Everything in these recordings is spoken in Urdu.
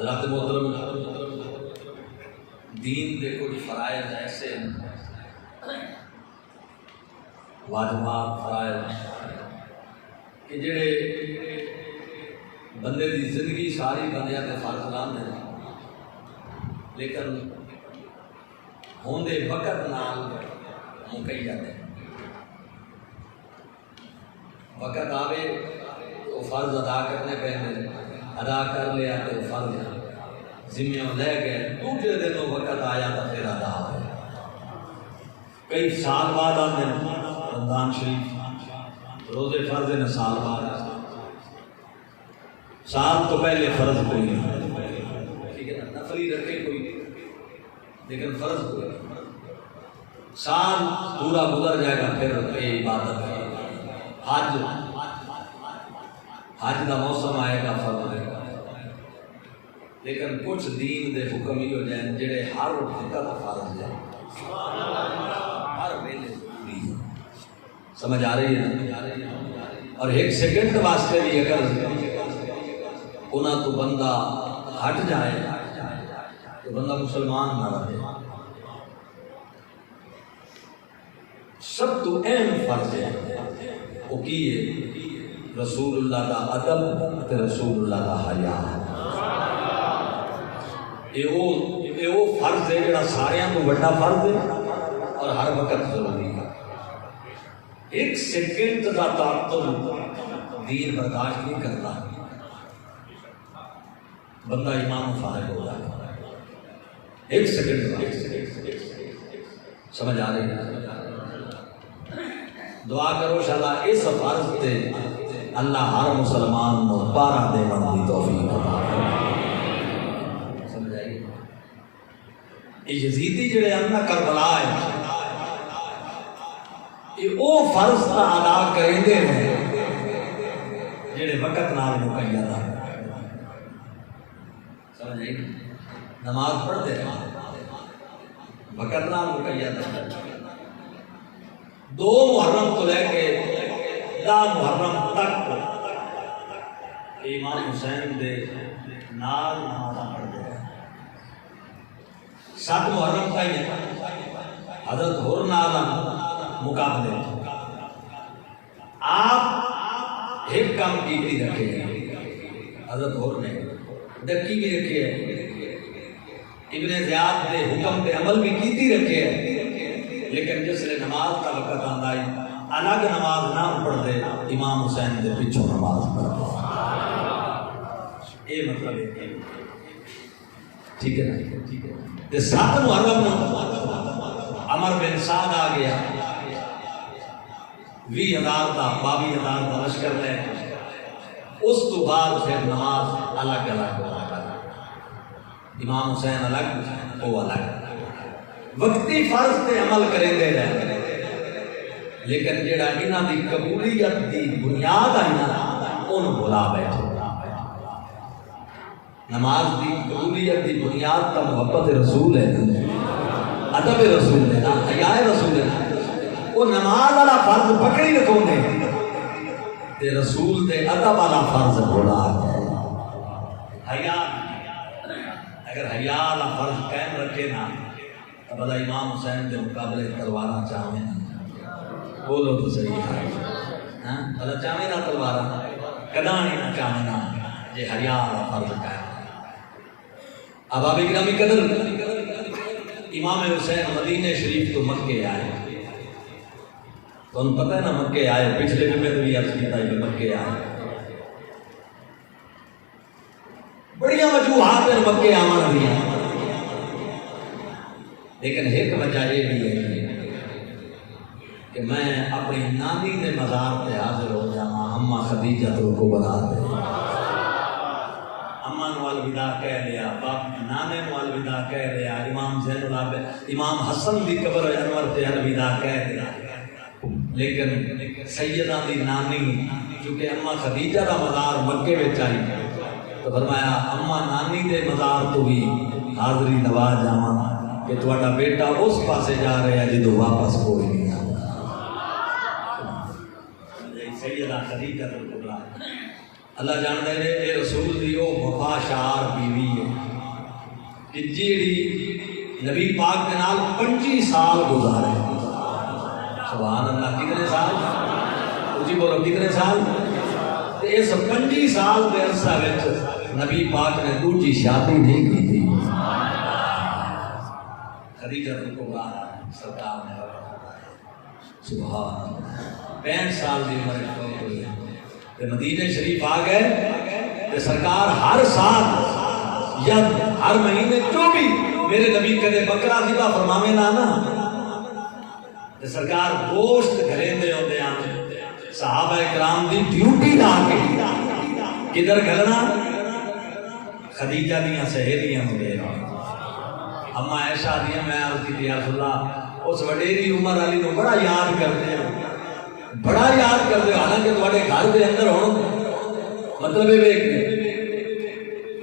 حضرات محترم، دین دے کچھ فرائض ایسے واجبات فرائض کہ جڑے بندے دی زندگی ساری بندیاں تے فرض لاندے ہیں، لیکن ہوندے وقت نال مکئی جاتے ہیں۔ وقت آوے تو فرض ادا کرنے پہنے، ادا کر لیا تو فرض ذمہ لے گئے، دوسرے دنوں وقت آیا تو پھر ادا ہو۔ کئی سال بعد آتے ہیں رمضان شریف، روزے فرض نے سال بعد، سال تو پہلے فرض کوئی نہیں، ٹھیک ہے نا، نفلی رکھے کوئی لیکن فرض کوئی نہیں۔ سال پورا گزر جائے گا پھر یہ عبادت ہے۔ حج کا موسم آئے گا فرض ہے، لیکن کچھ دین دے حکم ہی ہو جائیں جڑے ہر وقت فرض ہے، ہر ویلے ضروری ہے۔ سمجھ آ رہی ہے؟ اور ایک سیکنڈ واسطے بھی اگر انہاں تو بندہ ہٹ جائے تو بندہ مسلمان نہ رہے۔ سب تو اہم فرض ہے وہ کی ہے؟ رسول اللہ کا ادب تے رسول اللہ کا حیا۔ یہ وہ فرض ہے جڑا سارے تو بڑا فرض ہے اور ہر وقت ضروری ہے۔ ایک سیکنڈ کا تعطل دین برداشت نہیں کرتا، بندہ ایمان فارغ ہو جائے۔ ایک سیکنڈ سمجھ آ رہی ہے؟ دعا کرو شاءاللہ اس فرض تے اللہ ہر مسلمان کو پارا دے دی توفیق عطا فرمائے۔ سمجھ آئی؟ یہ یزیدی جڑے اندر کربلا ہے، یہ او فرض کا ادا کریں گے جڑے وقت نال مقید ہے۔ سمجھ آئی؟ نماز پڑھتے ہیں وقت نال مقید ہے۔ 2 محرم تو لے کے 10 محرم تک امام حسین دے نال نمازاں پڑھتے ہیں۔ 7 محرم تک حضرت ہور نال مقابلے، آپ ایک کام کیتی رکھے ہیں، حضرت ہور نے ڈکی بھی رکھے ہے، ابن زیاد دے حکم پہ عمل بھی کیتی رکھے ہے، لیکن جس نے نماز کا وقت آندا ہے الگ نماز نہ پڑھ دے، امام حسین دے پیچھوں نماز پڑھ دے۔ یہ مطلب ہے، ٹھیک ہے نا؟ 7 محرم عمر بن سعد آ گیا، 20,000 کا 22,000 کا لشکر لے، اس تو بعد پھر نماز الگ الگ امام حسین الگ وہ الگ، وقتی فرض تے عمل کریں دے رہے، لیکن جڑا انہاں دی قبولیت دی بنیاد ہے نا انہوں بھلا بیٹھے۔ نماز دی قبولیت دی بنیاد تا محبت رسول ہے، ادب رسول ہے، حیا رسول ہے۔ وہ نماز والا فرض پکڑی رکھو نے تے رسول دے ادب والا فرض بھلا ہے۔ حیا اگر حیا والا فرض قائم رکھے نا تو بلا امام حسین کے مقابلے تلوارا چاہیں نا، بولو تو صحیح ہے، بلا چاہیں نا تلوارا کدانی نہ چاہیں نا جے حیا والا فرض قائم۔ اب آپ اکرامی قدر امام حسین مدینہ شریف تو مکے آئے، تو انہوں پتہ ہے نا مکے آئے، پچھلے میں تو یہ عرض کیتا ہے کہ مکے آئے، بڑیاں وجوہات ہیں مکے آمن دیا، لیکن ایک وجہ یہ بھی ہے کہ میں اپنی نانی دے مزار پہ حاضر ہو جانا، اماں خدیجہ تو کو بنا دے، اماں نو الوداع کہہ لیا، باپ نانے نو الوداع کہہ لیا، امام زین العابدین امام حسن دی قبر انور تے الوداع کہہ دیا، لیکن سیدہ دی نانی چونکہ اماں خدیجہ دا مزار مکے میں چاہیے تو فرمایا اماں نانی دے مزار تو بھی حاضری نوا جاواں کہ تہاڈا بیٹا اس پاسے جا رہا ہے جدوں واپس کوئی نہیں آتا۔ سیدہ خدیجہ رضی اللہ اللہ جانتے ہیں اے رسول دی او وفا شعار بیوی ہے، کہ جیڑی نبی پاک کے نال 25 سال گزارے. سبحان اللہ. کتنے سال؟ اچھی بولو کتنے سال؟ اس 25 سال کے عرصہ وچ نبی پاک نے دوجی شادی نہیں کی تھی. خدیجہ کبریٰ سرکار نے سبحان 65 سال کی عمر ہوئی تے مدینے شریف آ گئے تے سرکار ہر سال یا ہر مہینے جو بھی میرے نبی کدے بکرا ذبح فرماوے نا تے سرکار گوشت گھلیندے ہوندے ہیں. صحابہ کرام دی ڈیوٹی لا کے کدھر گھلنا؟ خدیجہ دیاں سہیلیاں ہوندے. اما عائشہ دیاں میں عرض کی یا رسول اللہ اس وڈیری عمر والی نو بڑا یاد کرتے ہیں، بڑا یاد کرتے ہیں. حالانکہ تواڈے گھر دے اندر ہون مطلب یہ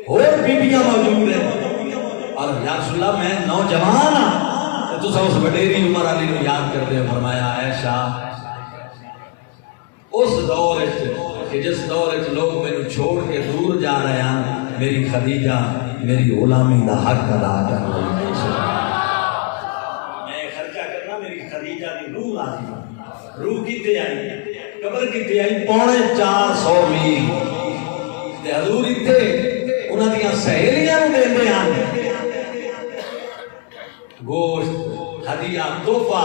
اور بیبیاں موجود ہیں اور یا رسول اللہ میں نوجوان ہاں تو اس وڈیری عمر والی نو یاد کرتے ہو. فرمایا عائشہ اس دور کہ جس دور لوگ میرے چھوڑ کے دور جا رہے ہیں میری خدیجہ میری غلامی دا حق ادا کر رہی ہے. میں خرچہ کرنا میری خدیجہ دی روح آتی. روح کتے آئی؟ قبر کتے آئی؟ 450 میل تے حضور اتنے انہاں دیاں سہیلیاں نوں دیندے ہیں گوشت ہدیہ تحفہ.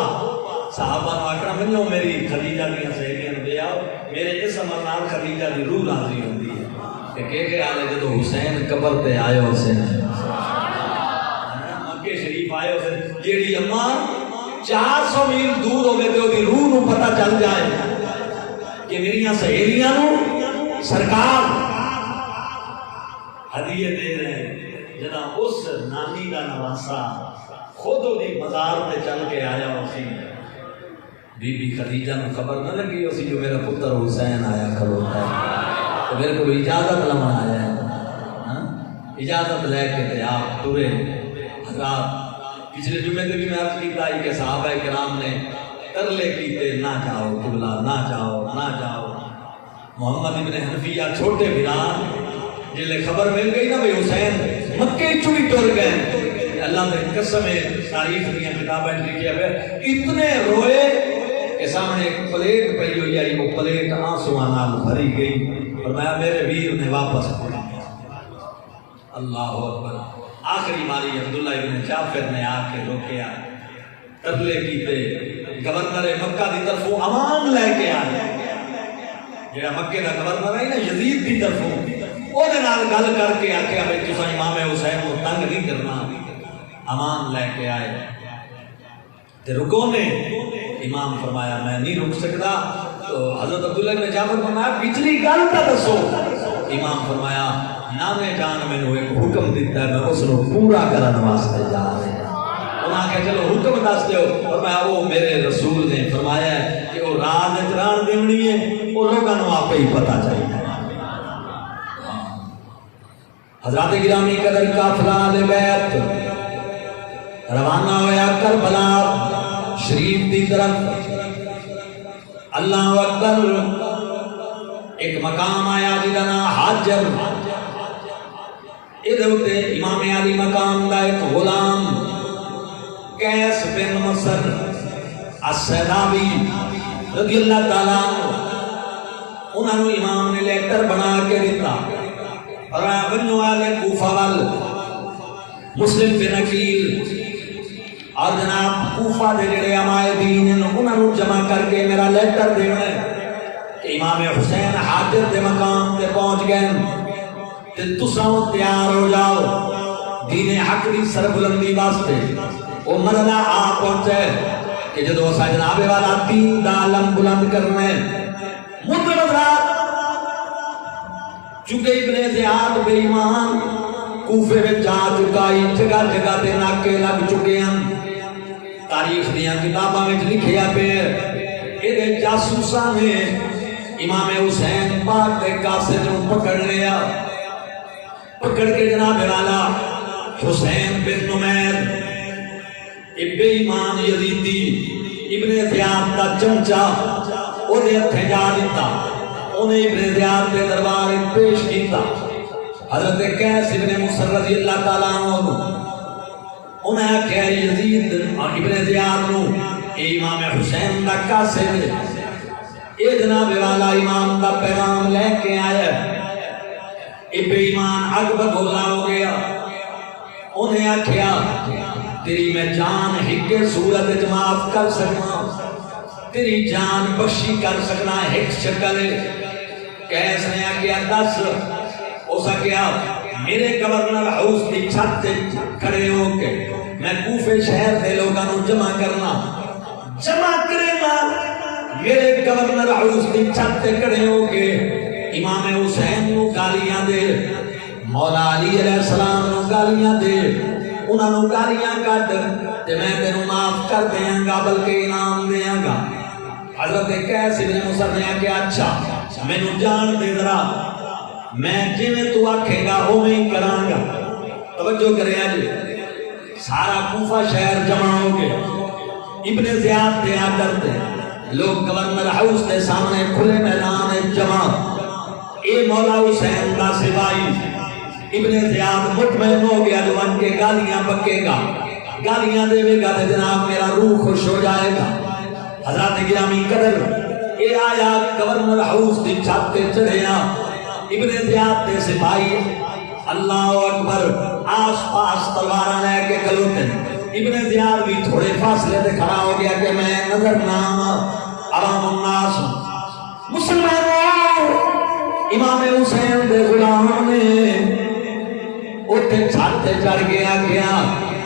صحابہ نو آکھنا منو میری خدیجہ دیاں سہیلیاں نوں دے آؤ. میرے اس عمر نال خدیجہ دی روح راضی ہوندی ہے. کہ خیال ہے جدو حسین قبر تے آئے حسین مکے شریف آئے حسین جیڑی اماں 400 میل دور ہوگئے تے دی روح نو پتہ چل جائے کہ میریاں سہیلیاں نو سرکار ہدیے دے رہے ہیں. جدا اس نانی دا نواسا خود دی مزار تے چل کے آیا اسی بی بی خدیجہ نو خبر نہ لگی اسی جو میرا پتر حسین آیا کھلوتا ہے تو میرے کو اجازت لمن آیا ہے. اجازت لے کے تے آپ ٹرے. حضرات پچھلے جمعے سے بھی میں عرض کیتا ہے کہ صحابہ کرام نے ترلے کیتے نہ جاؤ قبلہ نہ جاؤ نہ جاؤ. محمد ابن حنفیہ چھوٹے بلال جلے خبر مل گئی نا بھئی حسین مکے چوی ٹر گئے. اللہ نے قسم تاریخ دیاں کتابیں لکھی ہے اتنے روئے کہ سامنے ایک پلیٹ پئی ہوئی آئی وہ پلیٹ آنسواں نال بھری گئی اور میں میرے ویر نے واپس پڑھی. اللہ اکبر. آخری ماری عبداللہ ابن جعفر نے آ کے روکیا ترلے کیتے. گورنر مکہ دی طرفوں امان لے کے آئے. جڑا مکے دا گورنر ہے نا یزید دی طرفوں او دے نال گل کر کے آکھیا بھئی تساں امام حسین کو تنگ نہیں کرنا. امان لے کے آئے تے رکو نے امام فرمایا میں نہیں رک سکتا. تو حضرت عبداللہ ابن جعفر فرمایا پچھلی گل تا دسو. امام فرمایا نانے جان مینوں ایک حکم دیتا ہے میں اس نو پورا کرن واسطے جا رہا ہوں. انہاں کہ چلو حکم دس دیو. فرمایا وہ میرے رسول نے فرمایا ہے کہ وہ راز اجران دینی ہے وہ لوگاں نو آپے ہی پتہ چاہیے. حضرات گرامی قدر قافلہ اہل بیت روانہ ہویا کربلا شریف دی طرف. اللہ اکبر. ایک مقام آیا جدا نا حاجر. ادھر ہوتے امام علی مقام دا ایک غلام قیس بن مصر السیداوی رضی اللہ تعالیٰ انہوں نے امام نے لیٹر بنا کے دیتا اور بنو والے کوفہ وال مسلم بن عقیل اور جناب کوفہ دے جڑے عمائدین انہوں نے جمع کر کے میرا لیٹر دینا ہے کہ امام حسین حاضر دے مقام تے پہنچ گئے تے تساں تیار ہو جاؤ دین حق دی سربلندی واسطے. وہ مرنا آ پہنچے کہ جدو اسا جناب والا دین دا علم بلند کرنا ہے. مطلب رات چونکہ ابن زیاد بے ایمان کوفے میں جا چکا ہی جگہ جگہ تے ناکے لگ چکے ہیں. تاریخ دیاں کتاباں میں لکھیا پہ یہ جاسوساں نے امام حسین پاک کے قاصد نو پکڑ لیا. پکڑ کے جناب والا حسین بن نمیر بے ایمان یزیدی ابن زیاد دا چمچا او دے ہتھے جا دیتا. انہیں ابن زیاد دے دربار پیش کیتا. حضرت قیس ابن مصر رضی اللہ تعالیٰ عنہ انہیں آخیا یزید ابن زیاد نو امام حسین دا قاصد اے جناب والا امام دا پیغام لے کے آیا، اے بے ایمان اگ بگولا ہو گیا۔ انہیں آخیا تیری میں جان ہکے صورت معاف کر سکنا، تیری جان بخشی کر سکنا ایک شکل۔ کیس نے آخیا دس، اس آخیا میرے گورنر ہاؤس کی چھت کھڑے ہو کے میں کوفے شہر دے لوگاں نو جمع کرنا میرے گورنر ہاؤس کی چھت کھڑے ہو کے امام حسین نو گالیاں دے، مولا علی علیہ السلام نو گالیاں دے، انہاں نو گالیاں کٹ تے میں تینوں معاف کر دیاں گا بلکہ انعام دیاں گا۔ حضرت قیس بن مصر نے کہا اچھا مینوں جان دے ذرا، میں جویں تو آکھے گا اوویں ہی کراں گا۔ توجہ کرے جی، سارا کوفہ شہر جمع ہو گئے، ابن زیاد دے آڈر تے لوگ گورنر ہاؤس کے سامنے کھلے میدان جمع۔ اے مولا حسین کا سپاہی ابن زیاد مطمئن ہو گیا جو ان کے گالیاں پکے گا، گالیاں دے گا تو جناب میرا روح خوش ہو جائے گا۔ حضرت گرامی قدر اے آیا گورنر ہاؤس کی چھت تے چڑھیا، ابن زیاد دے سپاہی اللہ اکبر آس پاس تلواراں لے کے کھلوتے، ابن زیاد بھی تھوڑے فاصلے تے کھڑا ہو گیا کہ میں نظر نہ عوام الناس مسلمانوں امام حسین دے غلام نے اٹھے چھت تے چڑھ گیا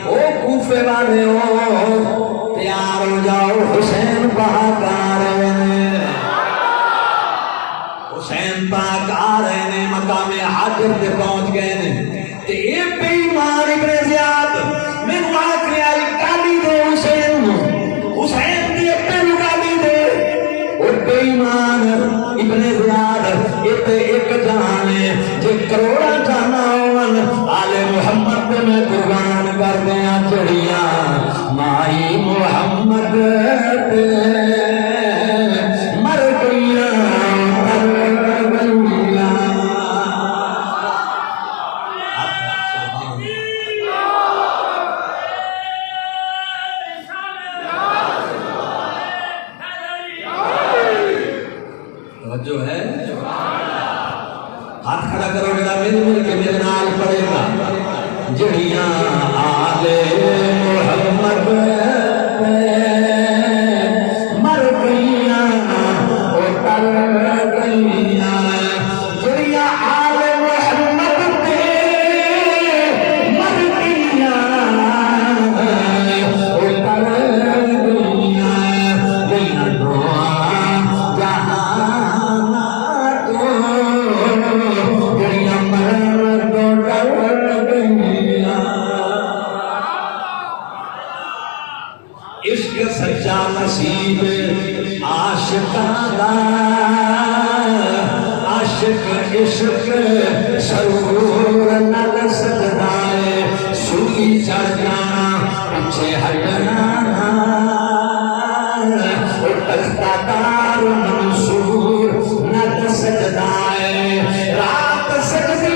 او کوفے والے ہو تیار ہو جاؤ، حسین پاک آ رہے ہیں، حسین پاک آ رہے ہیں، مقام حاضر تے پہنچ گئے نے۔ تے اے بے ایمان ابن زیاد مینوں آکھیا گالی دے حسین دی اپنے گالی دے، او بے ایمان ابن زیاد اتے ایک جان ہے جے کروڑا جانا ہون آل محمد تے میں قربان کر دیاں چڑیاں مائی محمد تے مر گئیاں جو ہے ہاتھ کھڑا کرو جڑا مل کے میرے نال پڑے گا، جڑیاں آل محمد مر گئیاں او تر گئیاں، جڑیاں آل محمد مر گئیاں او تر گئیاں، گئیاں دعا جہاں عشق سچا نصیب عاشقاں عاشق عشق سرور نال سجدا ہے، سوئی چڑھ جانا پیچھے ہٹنا تختہ دار منصور نال سجدا ہے، رات سجدی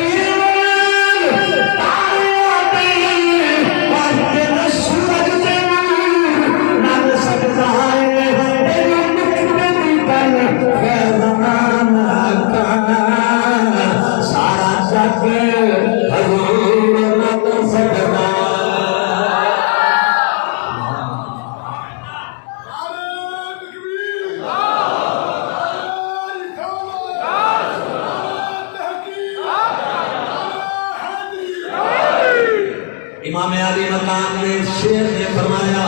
امام علی مقام نے شیر نے فرمایا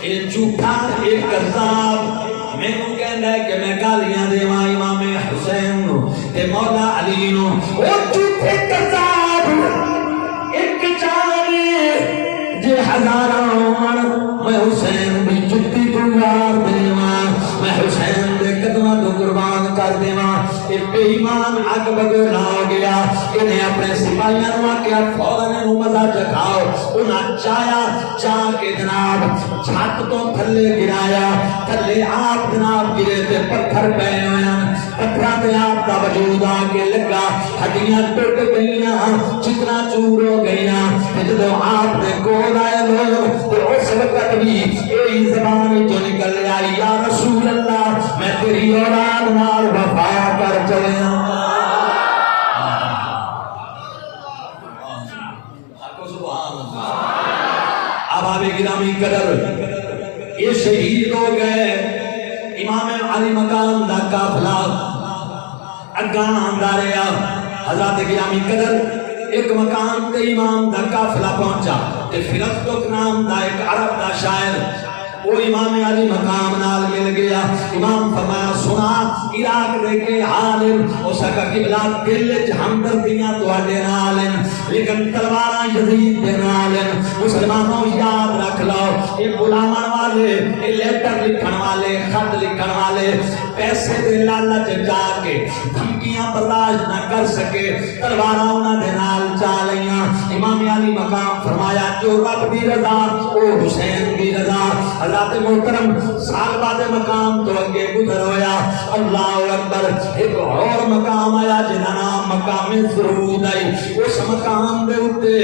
اے جھوٹا اے کذاب مینوں کہندا ہے کہ میں گالیاں دیواں امام حسین نو تے مولا علی نو، او جھوٹے کذاب ایک چارے جے ہزاراں ہون میں حسین دی جُتی تو یار دیواں، میں حسین دے قدماں تو قربان کر دیواں۔ اے بے ایمان اگ بگولا ہو گیا، انہیں اپنے سپاہیاں نو آکھیا فوراً انہوں مزہ چکھاؤ، انہاں چایا چاہ کے جناب چھت تو تھلے گرایا، تھلے آپ جناب گرے تے پتھر پے ہوئے پتھراں تے آپ دا وجود آ کے لگا، ہڈیاں ٹوٹ گئیاں، چکنا چور ہو گئیاں، جدو آپ دے کول آئے لوگ تو اس وقت بھی یہی زبان جو نکل آئی، یا رسول اللہ میں تیری اولاد نال وفا کر چلیا۔ اب آبے گرامی قدر یہ شہید ہو گئے، امام علی مقام دا قافلہ اگاں آندا رہیا، حضرت گرامی قدر ایک مقام تے امام دا قافلہ پہنچا تے فرقتک نام دا ایک عرب دا شاعر وہ امام علی مقام نال مل گیا، امام فرمایا سنا عراق دے کے حال اس کا قبلہ دل وچ ہمدردیاں تواڈے نال لیکن تلواراں یزید دے نال، مسلمانوں یاد رکھ لو یہ غلامان والے، یہ لیٹر لکھن والے، خط لکھن والے پیسے دے لالچ جا کے دھمکیاں برداشت نہ کر سکے، تلواراں انہاں دے نال چا لیاں۔ امام علی مقام فرمایا جو رب دی رضا او حسین دی رضا۔ حضرت محترم سال بعد مقام تو اگے گزر ہویا، اللہ اکبر ایک اور مقام آیا جنہاں نام مقام ضرور آئی، اس مقام دے اتے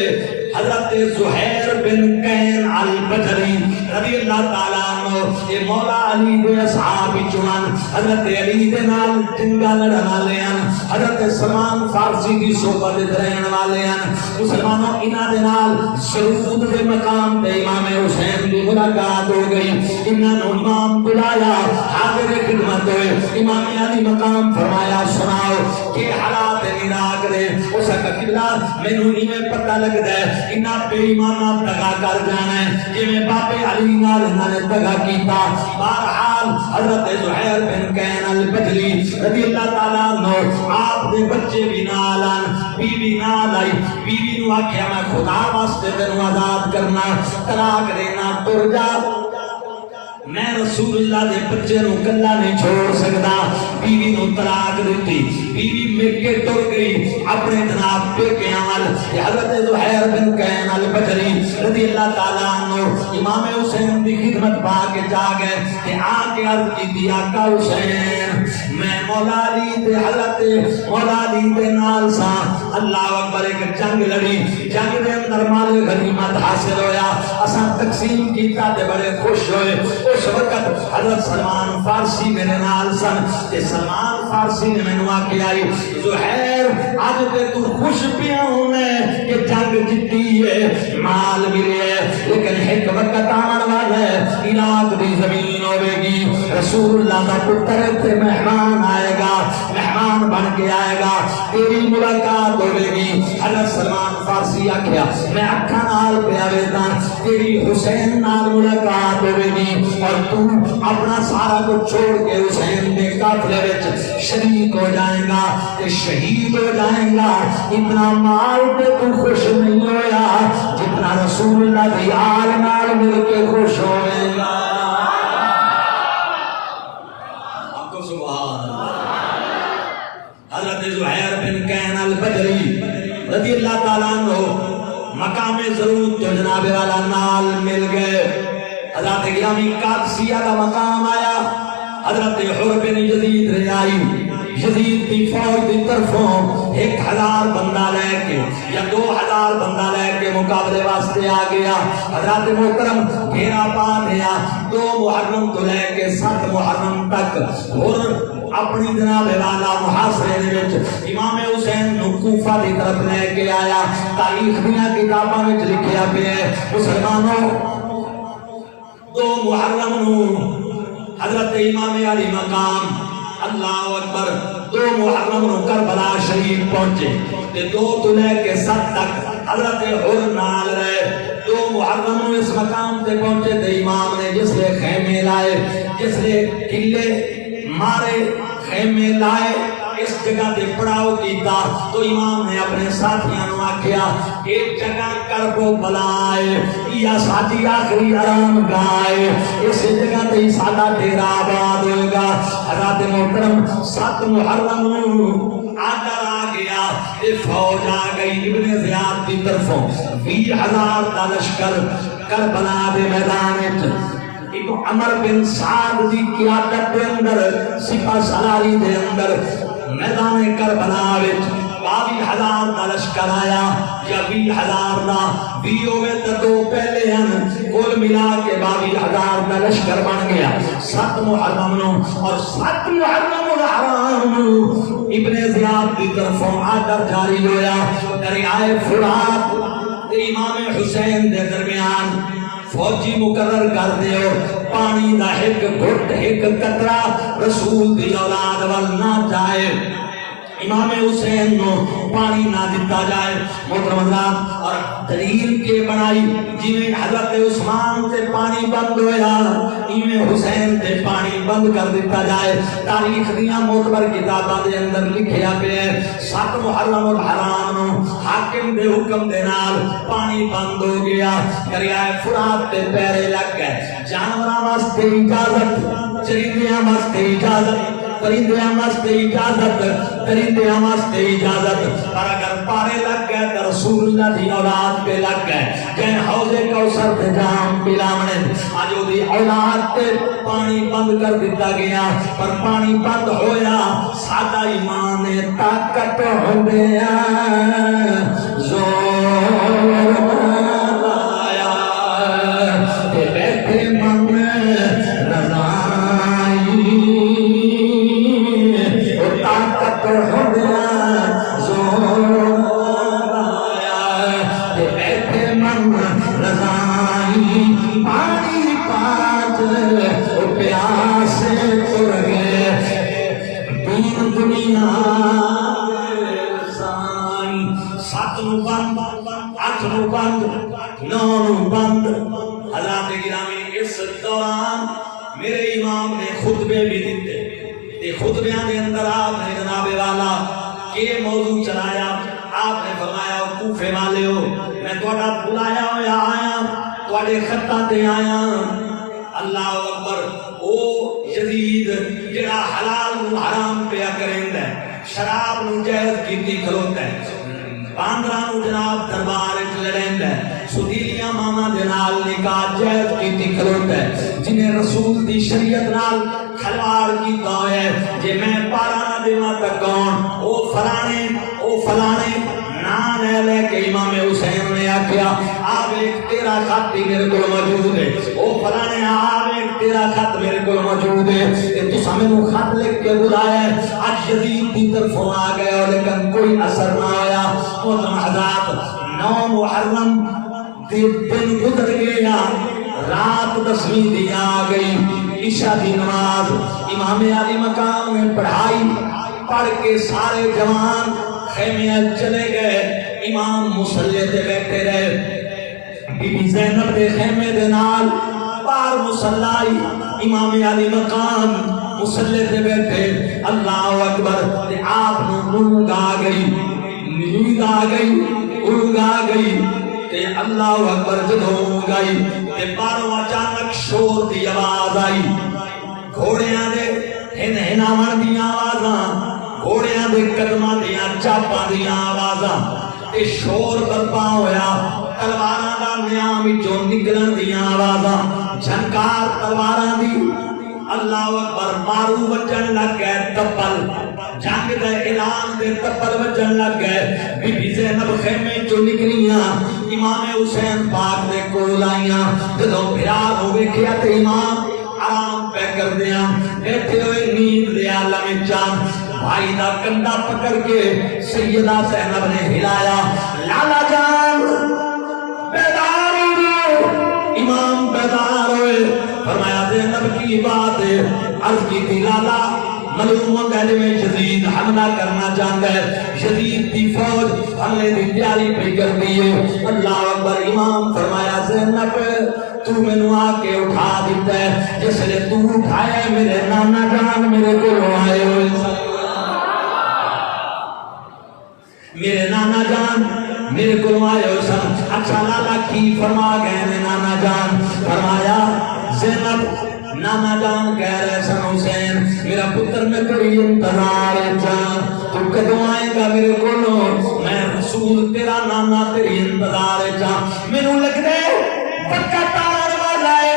حضرت زہیر بن کین البجری رضی اللہ تعالیٰ عنہ یہ مولا علی دے اصحاب چنان، حضرت علی دے نال جنگا لڑن والے ہیں، حضرت سلمان فارسی دی صحبت رہن والے ہیں، مسلمانوں انہاں دے نال سرود دے مقام تے امام حسین دی ملاقات ہو گئی، انہاں نو امام بلایا، حاضر خدمت ہوئے، امام علی مقام فرمایا سناؤ کہ حالات میرا کرے اس کا قبلہ مینوں نہیں پتہ لگدا ہے انہاں بے ایماناں دغا کر جانا ہے جویں بابے علی نال انہاں نے دغا کیتا۔ بہرحال حضرت زہیر بن کین البجلی رضی اللہ تعالیٰ عنہ آپ دے بچے بھی نال آن، بیوی نال آئی، بیوی نو آکھیا میں خدا واسطے تینوں آزاد کرنا، طلاق دینا، تر جا، میں رسول اللہ دے بچے نو کلا نہیں چھوڑ سکتا، بیوی نو طلاق دیتی، بیوی میکے ٹر گئی اپنے جناب پیکے آل، حضرت زہیر بن کین البجری رضی اللہ تعالیٰ عنہ امام حسین دی خدمت پا کے جا گئے کہ آکے عرض کی دی آقا حسین میں مولا علی دے حضرت مولا علی دے نال سا، اللہ اکبر ایک جنگ لڑی، جنگ دے اندر مال غنیمت حاصل ہویا، اساں تقسیم کیتا تے بڑے خوش ہوئے۔ اس وقت حضرت سلمان فارسی میرے نال سن تے سلمان فارسی نے میں نوا کے آئی زہیر آج تے تو خوش پیا ہونے کہ جنگ جتی ہے مال ملے ہے لیکن ایک وقت آمن والا ہے عراق دی زمین ہوئے گی، رسول اللہ کا پتر تے مہمان آئے گا، مہمان بن کے آئے گا، تیری ملاقات ہوئے گی۔ حضرت سلمان فارسی آکھیا میں اکھا نال پیا ویتا تیری حسین نال ملاقات ہوئے گی اور تو اپنا سارا کو چھوڑ کے حسین دے قافلے وچ شریک ہو جائے گا تے شہید ہو جائے گا، اتنا مال تے تو خوش نہیں ہویا جتنا رسول اللہ دی آل نال مل کے خوش ہوئے گا۔ آپ کو سبحان حضرت زہیر بن کین البجری رضی اللہ تعالیٰ عنہ مقام ضرور جو جناب والا نال مل گئے، حضرت گرامی قادسیہ کا مقام آیا، حضرت حر بن یزید ریائی یزید دی فوج دی طرفوں 1000 بندہ لے کے یا 2000 بندہ لے کے مقابلے واسطے آ گیا، حضرت محترم گھیرا پا دیا، 2 محرم تو لے کے 7 محرم تک حر اپنی جناب والا محاصرے دے وچ امام حسین نو کوفہ دی طرف لے کے آیا، تاریخ دیاں کتاباں وچ لکھیا پیا ہے مسلمانوں 2 محرم نو حضرت امام علی مقام اللہ اکبر 2 محرم نو کربلا شریف پہنچے تے 2 تو لے کے 7 تک حضرت حر نال رہے، 2 محرم نو اس مقام تے پہنچے تے امام نے جس لے خیمے لائے، جس لے قلعے مارے، خیمے لائے، اس جگہ دے پڑاؤ کیتا تو امام نے اپنے ساتھیاں نو آکھیا ایک جگہ کربو بلائے یا ساتھی آخری آرام گائے، اس جگہ تے سادہ ڈیرا آباد ہوئے گا۔ حضرت محترم 7 محرم آدر آ گیا، فوج آ گئی ابن زیاد کی طرفوں 20,000 کا لشکر کربلا دے میدان ابن عمر بن سعد دی قیادت دے اندر سپہ سالاری دے اندر میدان کربلا وچ 22,000 دا لشکر آیا یا 20,000 دا 20 ہوئے تو 2 پہلے ہیں کل ملا کے 22,000 دا لشکر بن گیا 7 محرم نو اور 7 محرم الحرام ابن زیاد دی طرفوں آڈر جاری ہویا دریائے فرات امام حسین دے درمیان فوجی مقرر کر دیو پانی دا ایک گھٹ ایک قطرہ رسول دی اولاد وال نہ جائے امام حسین نو پانی نہ دیتا جائے محترم حضرات اور دلیل کے بنائی جنہیں حضرت عثمان سے پانی بند ہویا امام حسین سے پانی بند کر دیتا جائے تاریخ دیا معتبر کتاباں دے اندر لکھیا پہ ہے 7 محرم الحرام نو حاکم دے حکم دے نال پانی بند ہو گیا دریائے فرات تے پیرے لگ گئے جانوراں واسطے اجازت چرندیاں واسطے اجازت پرندیاں واسطے اجازت درندیاں واسطے اجازت پر اگر پارے لگ گئے تو رسول اللہ دی اولاد پہ لگ گئے جن حوض کوثر تے جام پلاونے آج دی اولاد تے پانی بند کر دیتا گیا پر پانی بند ہویا سادہ ایمان طاقت ہوندیا زور آیا تے بیٹھے من خطبیاں دے اندر آپ نے جناب والا یہ موضوع چلایا آپ نے فرمایا کوفے والے ہو میں تھوڑا بلایا ہویا آیا تھوڑے خطہ تے آیا اللہ اکبر او یزید جڑا حلال و حرام پیا کریں ہے شراب نو جائز کیتی کھلوتا ہے باندراں نو جناب دربار وچ لڑیندا ہے سدیلیاں ماما دے نال نکاح جائز کیتی کھلوتا ہے جنہیں رسول دی شریعت نال کھلواڑ کیتا ہے جے میں پارا نہ دیواں تے کون او فلانے نا لے کے امام حسین نے آکھیا آپ ایک تیرا خط میرے کو موجود ہے او فلانے آپ ایک تیرا خط میرے کو موجود ہے کہ تو سامنے خط لکھ کے بلایا ہے آج یزید کی طرفوں آ گیا لیکن کوئی اثر نہ آیا محترم حضرات 9 محرم دن گزر گیا رات 10ویں دی آ گئی عشاء دی نماز امام علی مقام میں پڑھائی پڑھ کے سارے جوان خیمے چلے گئے امام مصلی تے بیٹھے رہے بی بی زینب دے خیمے دے نال پار مصلی امام علی مقام مصلی تے بیٹھے اللہ اکبر تے آپ نو اونگ آ گئی نیند آ گئی اونگ آ گئی تے اللہ اکبر جدوں اونگ آئی تے باروں اچانک شور دی آواز آئی گھوڑیاں دے ہناون دیاں آوازاں گھوڑیاں دے قدماں دیاں چاپاں دیاں آوازاں تے شور برپا ہویا تلواراں دا نیام وچوں نکلن دیاں آوازاں جھنکار تلواراں دی اللہ اکبر مارو وجن لگ گئے تپل جنگ دے اعلان دے تپل وجن لگ گئے بی بی زینب خیمے چوں نکلیاں امام حسین پاک دے کول آئیاں جدوں پھرا ہو ویکھیا تے امام آرام پہ کر دیا بیٹھے ہوئے نیند دے عالم چاند بھائی دا کندھا پکڑ کے سیدہ زینب نے ہلایا لالا جان بیدار ہو امام بیدار ہوئے فرمایا زینب کی بات ہے عرض کی تھی لالا معلوم گھر میں یزید حملہ کرنا چاہتا ہے یزید کی فوج حملے دی تیاری پہ کر دی ہے اللہ اکبر امام فرمایا زینب تو میں نو آ کے اٹھا دیتا ہے جس لئے تو اٹھائے میرے نانا جان میرے کو آئے ہوئے میرے نانا جان میرے کو آئے ہوئے سن اچھا لالا کی فرما گئے میں نانا جان فرمایا زینب نانا جان کہہ رہے سن حسین میرا پتر میں کوئی انتظار ہے جان تو کدوں آئے گا میرے کو میں رسول تیرا نانا تیری انتظار ہے جان میں نو لگ دے پکا تارا والا ہے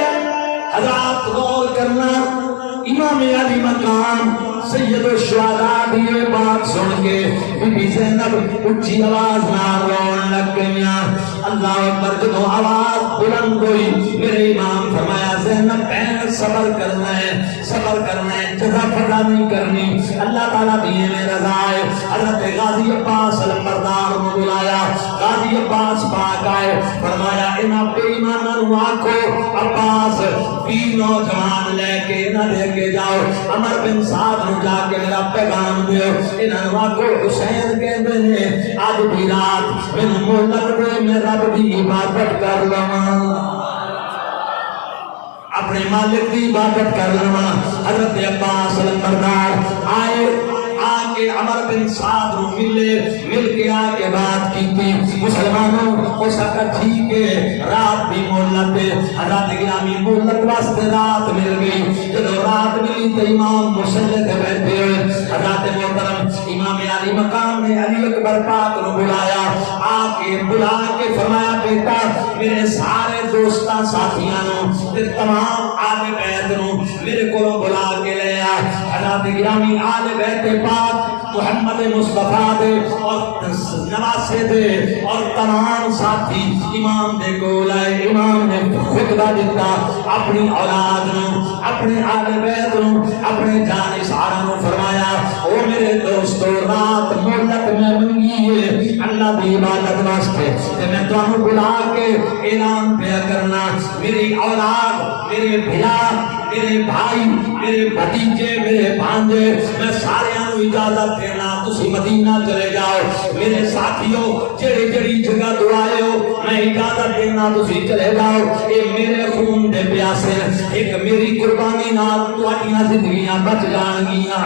حضرات سید الشہداء دی یہ بات سن کے بی بی زینب اچھی آواز نال رون لگ گئیاں. اللہ اکبر. جدو آواز بلند ہوئی میرے امام فرمایا زینب بہن صبر کرنا ہے, صبر کرنا ہے, جزا فضا نہیں کرنی, اللہ تعالیٰ دیے میں رضا ہے. حضرت غازی عباس علمبردار نے بلایا. غازی عباس پاک آئے, فرمایا انہاں بے ایمانوں آکھو عباس 20 نوجوان لے کے انہاں دے کے جاؤ, عمر بن سعد نو جا کے میرا پیغام دیو, انہاں آکھو حسین کہندے نے اج دی رات میں مہلت دے میں رب دی عبادت کر لواں, اپنے مالک کی عبادت کر لواں. حضرت عباس علمبردار آئے, آکے عمر بن سعد نو ملے, مل کے آکے بات کی تھی. مسلمانوں ہو سکتا ٹھیک ہے رات بھی مہلت ہے, حضرت گرامی مہلت واسطے رات مل گئی. جب رات ملی تو امام مسجد بیٹھے ہوئے, حضرت محترم امام علی مقام نے علی اکبر پاک نو بلایا. آکے بلا کے فرمایا بیٹا میرے سارے دوستاں ساتھیاں نو تے تمام آل بیت نو میرے کو بلا کے لے آ. حضرت گرامی آل بیت پاک محمد مصطفیٰ دے اور نواسے دے اور تمام ساتھی امام دے کو لائے. امام نے خطبہ دیتا اپنی اولاد نو, اپنے آل بیت نو, اپنے جانشاراں نو فرمایا او میرے دوستو رات مہلت میں منگی ہے اللہ دی عبادت واسطے, تے میں تانوں بلا کے اعلان پیا کرنا میری اولاد, میرے بھیا, میرے بھائی, میرے بھتیجے, میرے بھانجے, میں سارے نو اجازت دینا تسی مدینہ چلے جاؤ. میرے ساتھیوں جڑی جڑی جگہ دعائے ہو میں اجازت دینا تسی چلے جاؤ. اے میرے خون دے پیاسے, ایک میری قربانی نال تہاڈیاں زندگیاں بچ جان گیاں.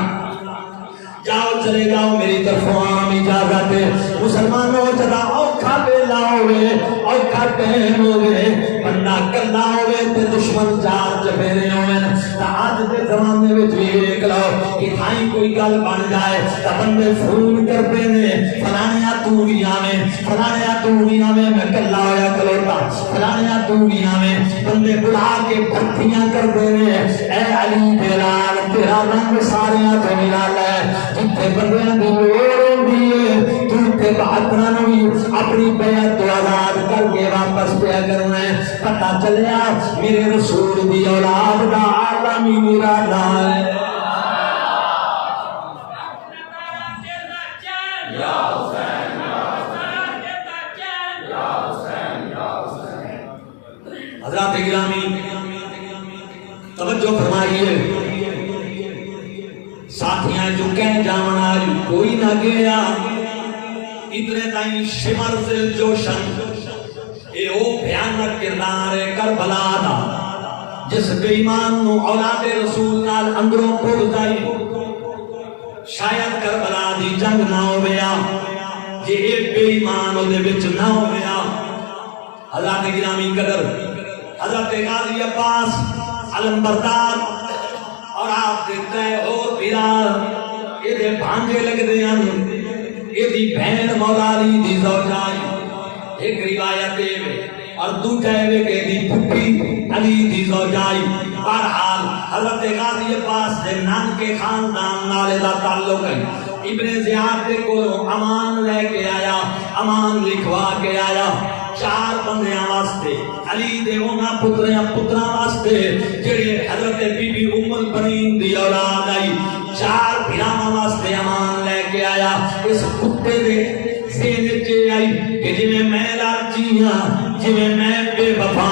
جاؤ چلے جاؤ میری طرفوں عام اجازت ہے. مسلمانوں جدا اوکھا بیلا ہوئے, اوکھا ٹائم ہوئے, بندہ کلا ہوئے تے دشمن چار چپیرے ہوئے, آج دے زمانے وچ بھی دیکھ لو کہ تھائیں کوئی گل بن جائے تا بندے فون کرتے نے فلانیا تو بھی آویں, فلانیا تو بھی آویں, میں کلا ہویا کلوتا, فلانیا تو بھی آویں. بندے بلا کے بھرتیاں کرتے نے اے علی بلال تیرا رنگ ساریاں تو نرالا ہے, جتنے بندیاں دی لوڑ ہوندی ہے تو تے بہادراں نو بھی اپنی بیعت تو آزاد کر کے واپس پیا کرنا ہے. پتہ چلیا میرے رسول دی اولاد دا عالمی ارادہ ہے. حضرات گرامی توجہ فرمائیے, ساتھیاں جو کہہ جاونا کوئی نہ گیا اتنے تائیں شمر ذل جوشن, اے او بھیانک کردار کربلا دا جس بے ایمان نو اولاد رسول نال اندروں پھول دائی. شاید کربلا دی جنگ نہ ہویا جے ایک بے ایمان او دے وچ نہ ہویا. حضرات گرامی قدر حضرت غازی عباس علمبردار اور آپ دیکھتا ہے اور پیرا یہ دے بھانجے لگ دے ہیں, یہ دی بہن مولا علی دی زوجائی, ایک روایت ہے اور دوجہ ہے کہ دی پھپھی علی دی زوجائی. بہرحال حضرت غازی عباس دے نان کے خاندان نالے دا تعلق ہے. ابن زیاد دے کو امان لے کے آیا, امان لکھوا کے آیا 4 بندیاں واسطے, علی دے انہاں پتراں واسطے جڑے حضرت بی بی ام البنین دی اولاد آئی, 4 بھراواں واسطے امان لے کے آیا. اس کتے دے ذہن وچ آئی کہ جویں میں لالچی ہاں, جویں میں بے وفا,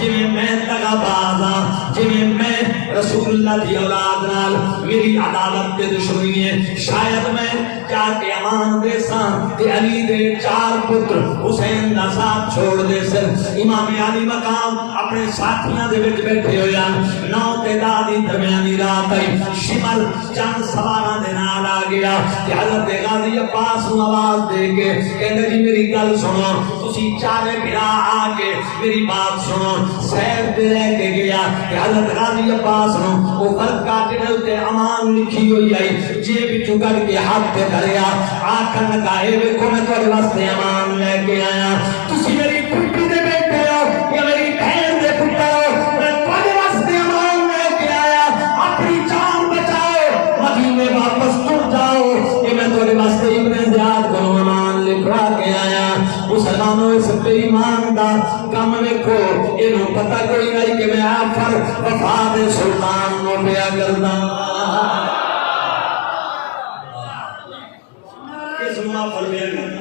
جویں میں دغا باز ہاں, جویں میں رسول اللہ دی اولاد نال میری عداوت تے دشمنی ہے, شاید میں جا کے امان دے ساں تے علی دے 4 پتر حسین دا ساتھ چھوڑ دے سن. امام علی مقام اپنے ساتھیاں دے وچ بیٹھے ہویا, 9 تے 10 دی درمیانی رات آئی, شمر چند سواراں دے نال آ گیا تے حضرت غازی عباس نو آواز دے کے کہندے جی میری گل سنو, تسی 4 بھرا آ کے میری بات سنو. سیر تے لے کے گیا کہ حضرت غازی عباس نو او فرق کاٹے تے امان لکھی ہوئی آئی, جے وچوں کڈ کے ہاتھ تے دھریا, آکھن لگا اے ویکھو میں تہاڈے واسطے امان لے کے آیا, تسی میری پھپھی دے بیٹے ہو یا میری بہن دے پتر ہو, میں تہاڈے واسطے امان لے کے آیا, اپنی جان بچاؤ, مدینے مسلمانوں اس بے ایمان دا کم ویکھو اینوں پتہ کوئی نہیں کہ میں آفر وفا دے سلطان نو پیا کردا اس ما پر پیا کردا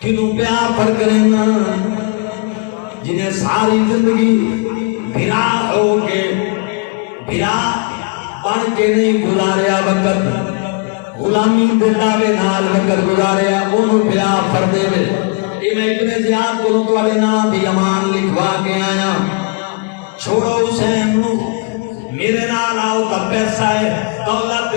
کنوں پیا پر کرنا جنہیں ساری زندگی بھرا ہو کے بھرا بن کے نہیں گزاریا وقت غلامی دے دعوے نال وقت گزاریا انہوں پیا پر دے وے یہ میں ابن زیاد کو تواڈے نام دی امان لکھوا کے آیا چھوڑو حسین نو میرے نال آؤ تا پیسہ ہے دولت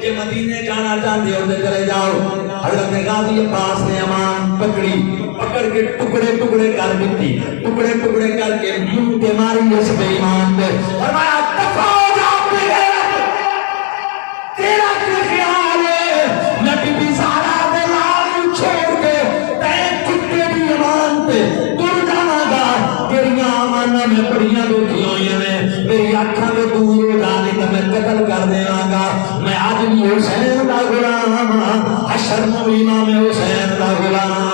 کہ مدینے جانا چاہتے ہو تو چلے جاؤ حضرت غازی عباس نے امان پکڑی پکڑ کے ٹکڑے ٹکڑے کر دیتی ٹکڑے ٹکڑے کر کے منہ کے ماری اس بے ایمان پہ فرمایا دفع ہو جا اپنے تیرا کیا خیال ہے میں بی بی زہرا دے لال چھوڑ کے تے کتے بھی ایمان پہ دور جانا گا تیریاں اماناں میں بڑیاں روٹیاں ہوئی ہیں میری آنکھاں میں دور ہو جانے تو میں قتل کر دیواں گا میں آج بھی حسین دا غلام حشر میں امام حسین دا غلام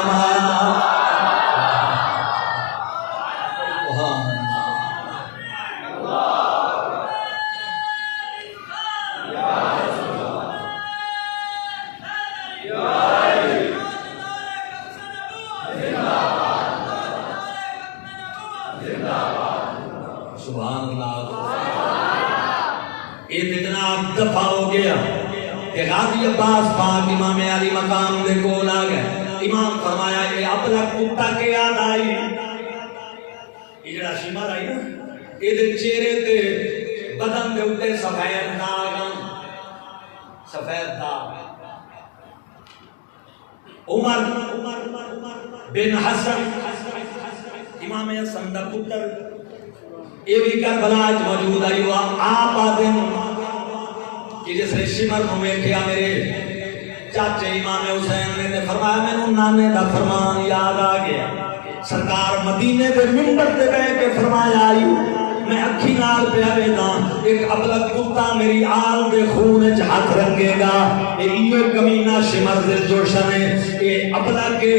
سبحان اللہ یہ جناب دفع ہو گیا کہ غازی عباس پاک امام علی مقام دے کول آ گئے امام فرمایا یہ ابلا کتا کے یاد آئی یہ جڑا شمار آئی نا یہ دے چہرے تے بدن دے اوتے سفید داغ سفید داغ عمر بن حسن امام حسن دا پتر یہ بھی کربلا موجود آئی ہوا آپ آدھے کہ جس نے شمر کو ویکھیا میرے چاچے امام حسین نے فرمایا میں نے نانے دا فرمان یاد آ گیا سرکار مدینے دے منبر تے بیٹھ کے فرمایا آئی میں اکھی نال پیا ویدا ایک ابلک کتا میری آل دے خون وچ ہاتھ رنگے گا یہ کمینہ شمر ذل جوشن ہے یہ ابلک کے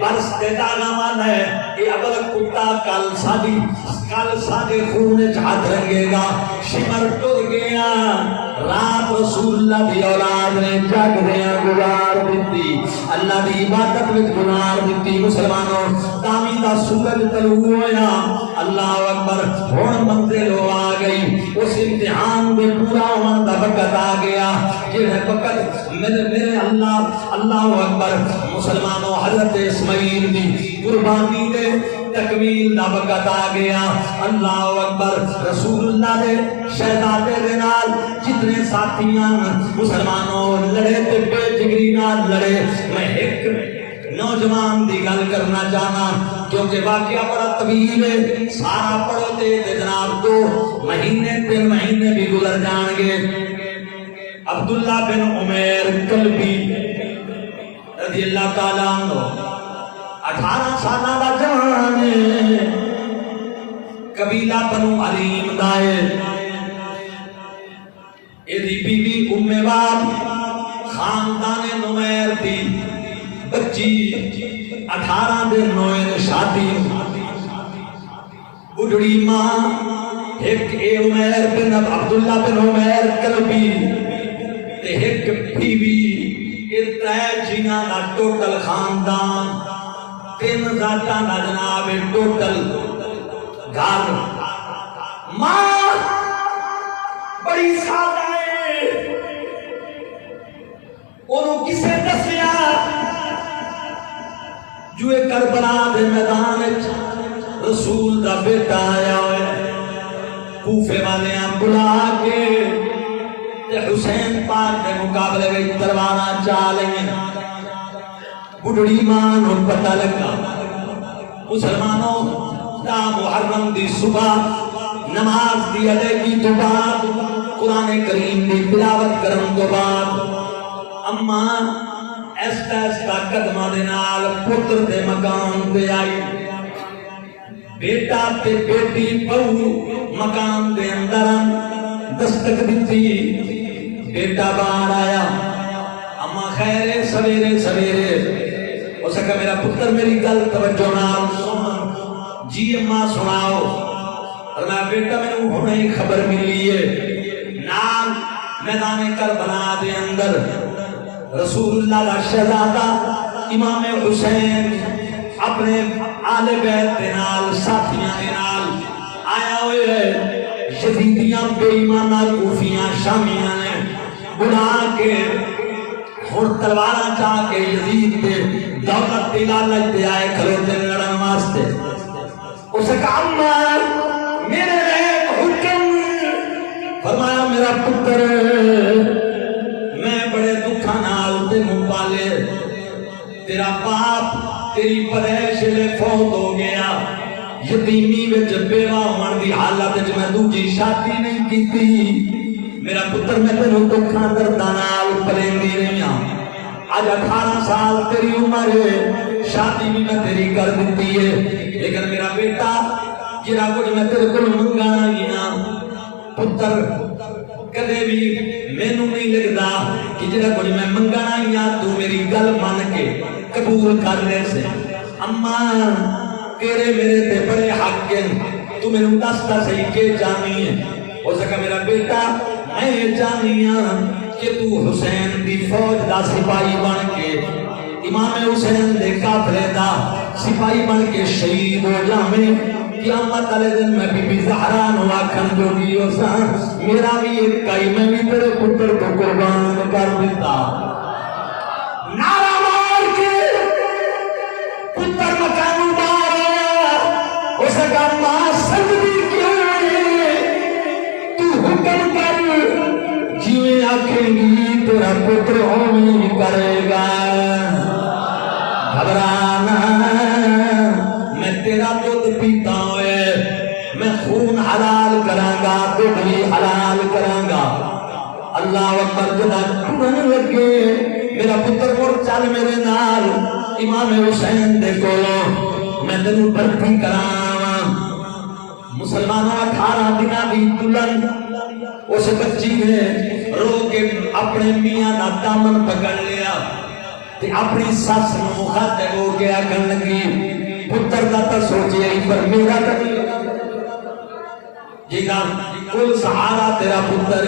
برس دے داغا والا ہے یہ ابلک کتا کل ساڈے خون وچ ہاتھ رنگے گا شمر ٹر گیا رات رسول اللہ دی اولاد نے جگ دیاں گزار دیتی اللہ دی عبادت وچ گزار دیتی مسلمانوں دامی دا سورج طلوع ہویا اللہ اکبر ہن منزل ہو آ گئی اس امتحان دے پورا ہون دا وقت آ گیا یہ وقت میرے اللہ اکبر مسلمانوں حضرت اسماعیل دی قربانی دے تکمیل دا وقت آ گیا اللہ اکبر رسول اللہ دے شہزادے دے نال جتنے ساتھیاں مسلمانوں لڑے تے بے جگری نال لڑے میں ایک نوجوان دی گل کرنا چاہنا کیونکہ واقعہ بڑا طویل ہے سارا پڑھو تے جناب 2 مہینے 3 مہینے بھی گزر جان گے عبداللہ بن عمیر کلبی رضی اللہ تعالیٰ عنہ 18 سالہ دا جوان ہے قبیلہ بنو علیم دائے ایدی بیوی امیواد خاندان نمیر دی بچی 18 دن نوئے شادی بڑھڑی ماں ایک اے عمیر بن عبداللہ بن عمیر کلبی ایک بیوی اتنے جینا دا ٹوٹل خاندان 3 ذاتاں دا جناب ٹوٹل گھر ماں بڑی سادہ ہے انہوں کسے دسیا جو ایک کربلا دے میدان رسول دا بیٹا آیا ہوئے کوفے والے بلا کے حسین پاک کے مقابلے میں تلواراں چالیں بڑھڑی ماں نو پتہ لگا مسلمانوں دا محرم دی صبح نماز دی ادائیگی تو بعد قرآن کریم دی تلاوت کرن تو بعد اما ایستا قدمہ دے نال پتر دے مقام دے آئی بیٹا تے بیٹی بہو مقام دے اندر دستک دیتی بیٹا باہر آیا، اما خیر ہے سویرے سویرے، اس کا میرا پتر میری گل توجہ نال سن، جی اما سناؤ، اور میں بیٹا میں نے ہونے ہی خبر ملی ہے نال میدان کربلا دے اندر رسول اللہ کا شہزادہ امام حسین اپنے آل بیت دے نال ساتھیاں دے نال آیا ہوئے ہے، یزیدیاں بے ایمانہ کوفیاں شامیاں نے بلا کے ہن تلواراں چاہ کے یزید دے دولت دی لالچ دے آئے کھلوتے لڑن واسطے۔ اس کا اما میرے ایک حکم، فرمایا میرا پتر میں بڑے دکھا نال تینوں پالے، تیرا باپ تیری پیدائش لے فوت ہو گیا، یتیمی وچ بیوہ ہون دی حالت وچ میں دوجی شادی نہیں کیتی، میرا پتر میں تینوں دکھاں درداں نال پلیندی رہی ہاں، آج 18 سال تیری عمر ہے، شادی بھی میں تیری کر دیتی ہے، لیکن میرا بیٹا جڑا کچھ میں تیرے کول منگانا گیا پتر کدے بھی مینوں نہیں لگدا کہ جڑا کچھ میں منگانا گیا تو میری گل مان کے قبول کر لے سے۔ اما تیرے میرے تے بڑے حق ہیں، تو میرے دستا صحیح کے جانی ہے۔ ہو سکا میرا بیٹا میں جانی ہاں کہ تو حسین دی فوج دا سپاہی بن کے امام حسین دے قافلے دا سپاہی بن کے شہید ہو جاویں، قیامت والے دن میں بی بی زہرا نو آکھن جوگی ہو ساں میرا بھی ایک کئی میں بھی تیرے پتر کو قربان کر دیتا۔ نعرہ مار کے پتر مکانو مار آیا، اس کا ماں سجدی کیوں ہے، تو حکم کر جیویں آکھیں گی تیرا پتر ہوئی کرے گا، گھبرانا میں تیرا دودھ پیتا ہوئے میں خون حلال کرانگا، دودھ بھی حلال کرانگا۔ اللہ اکبر جدا ٹرن لگے، میرا پتر مڑ چل میرے نال امام حسین دے کولوں میں تینوں برتی کراواں۔ مسلمانوں 18 دناں دی دلہن اس بچی نے رو کے اپنے میاں دا دامن پکڑ لیا تے اپنی ساس نو مخاطب ہو کے آکھن لگی پتر دا تا سوچے ہی پر میرا تا نہیں جی گا کل سہارا تیرا پتر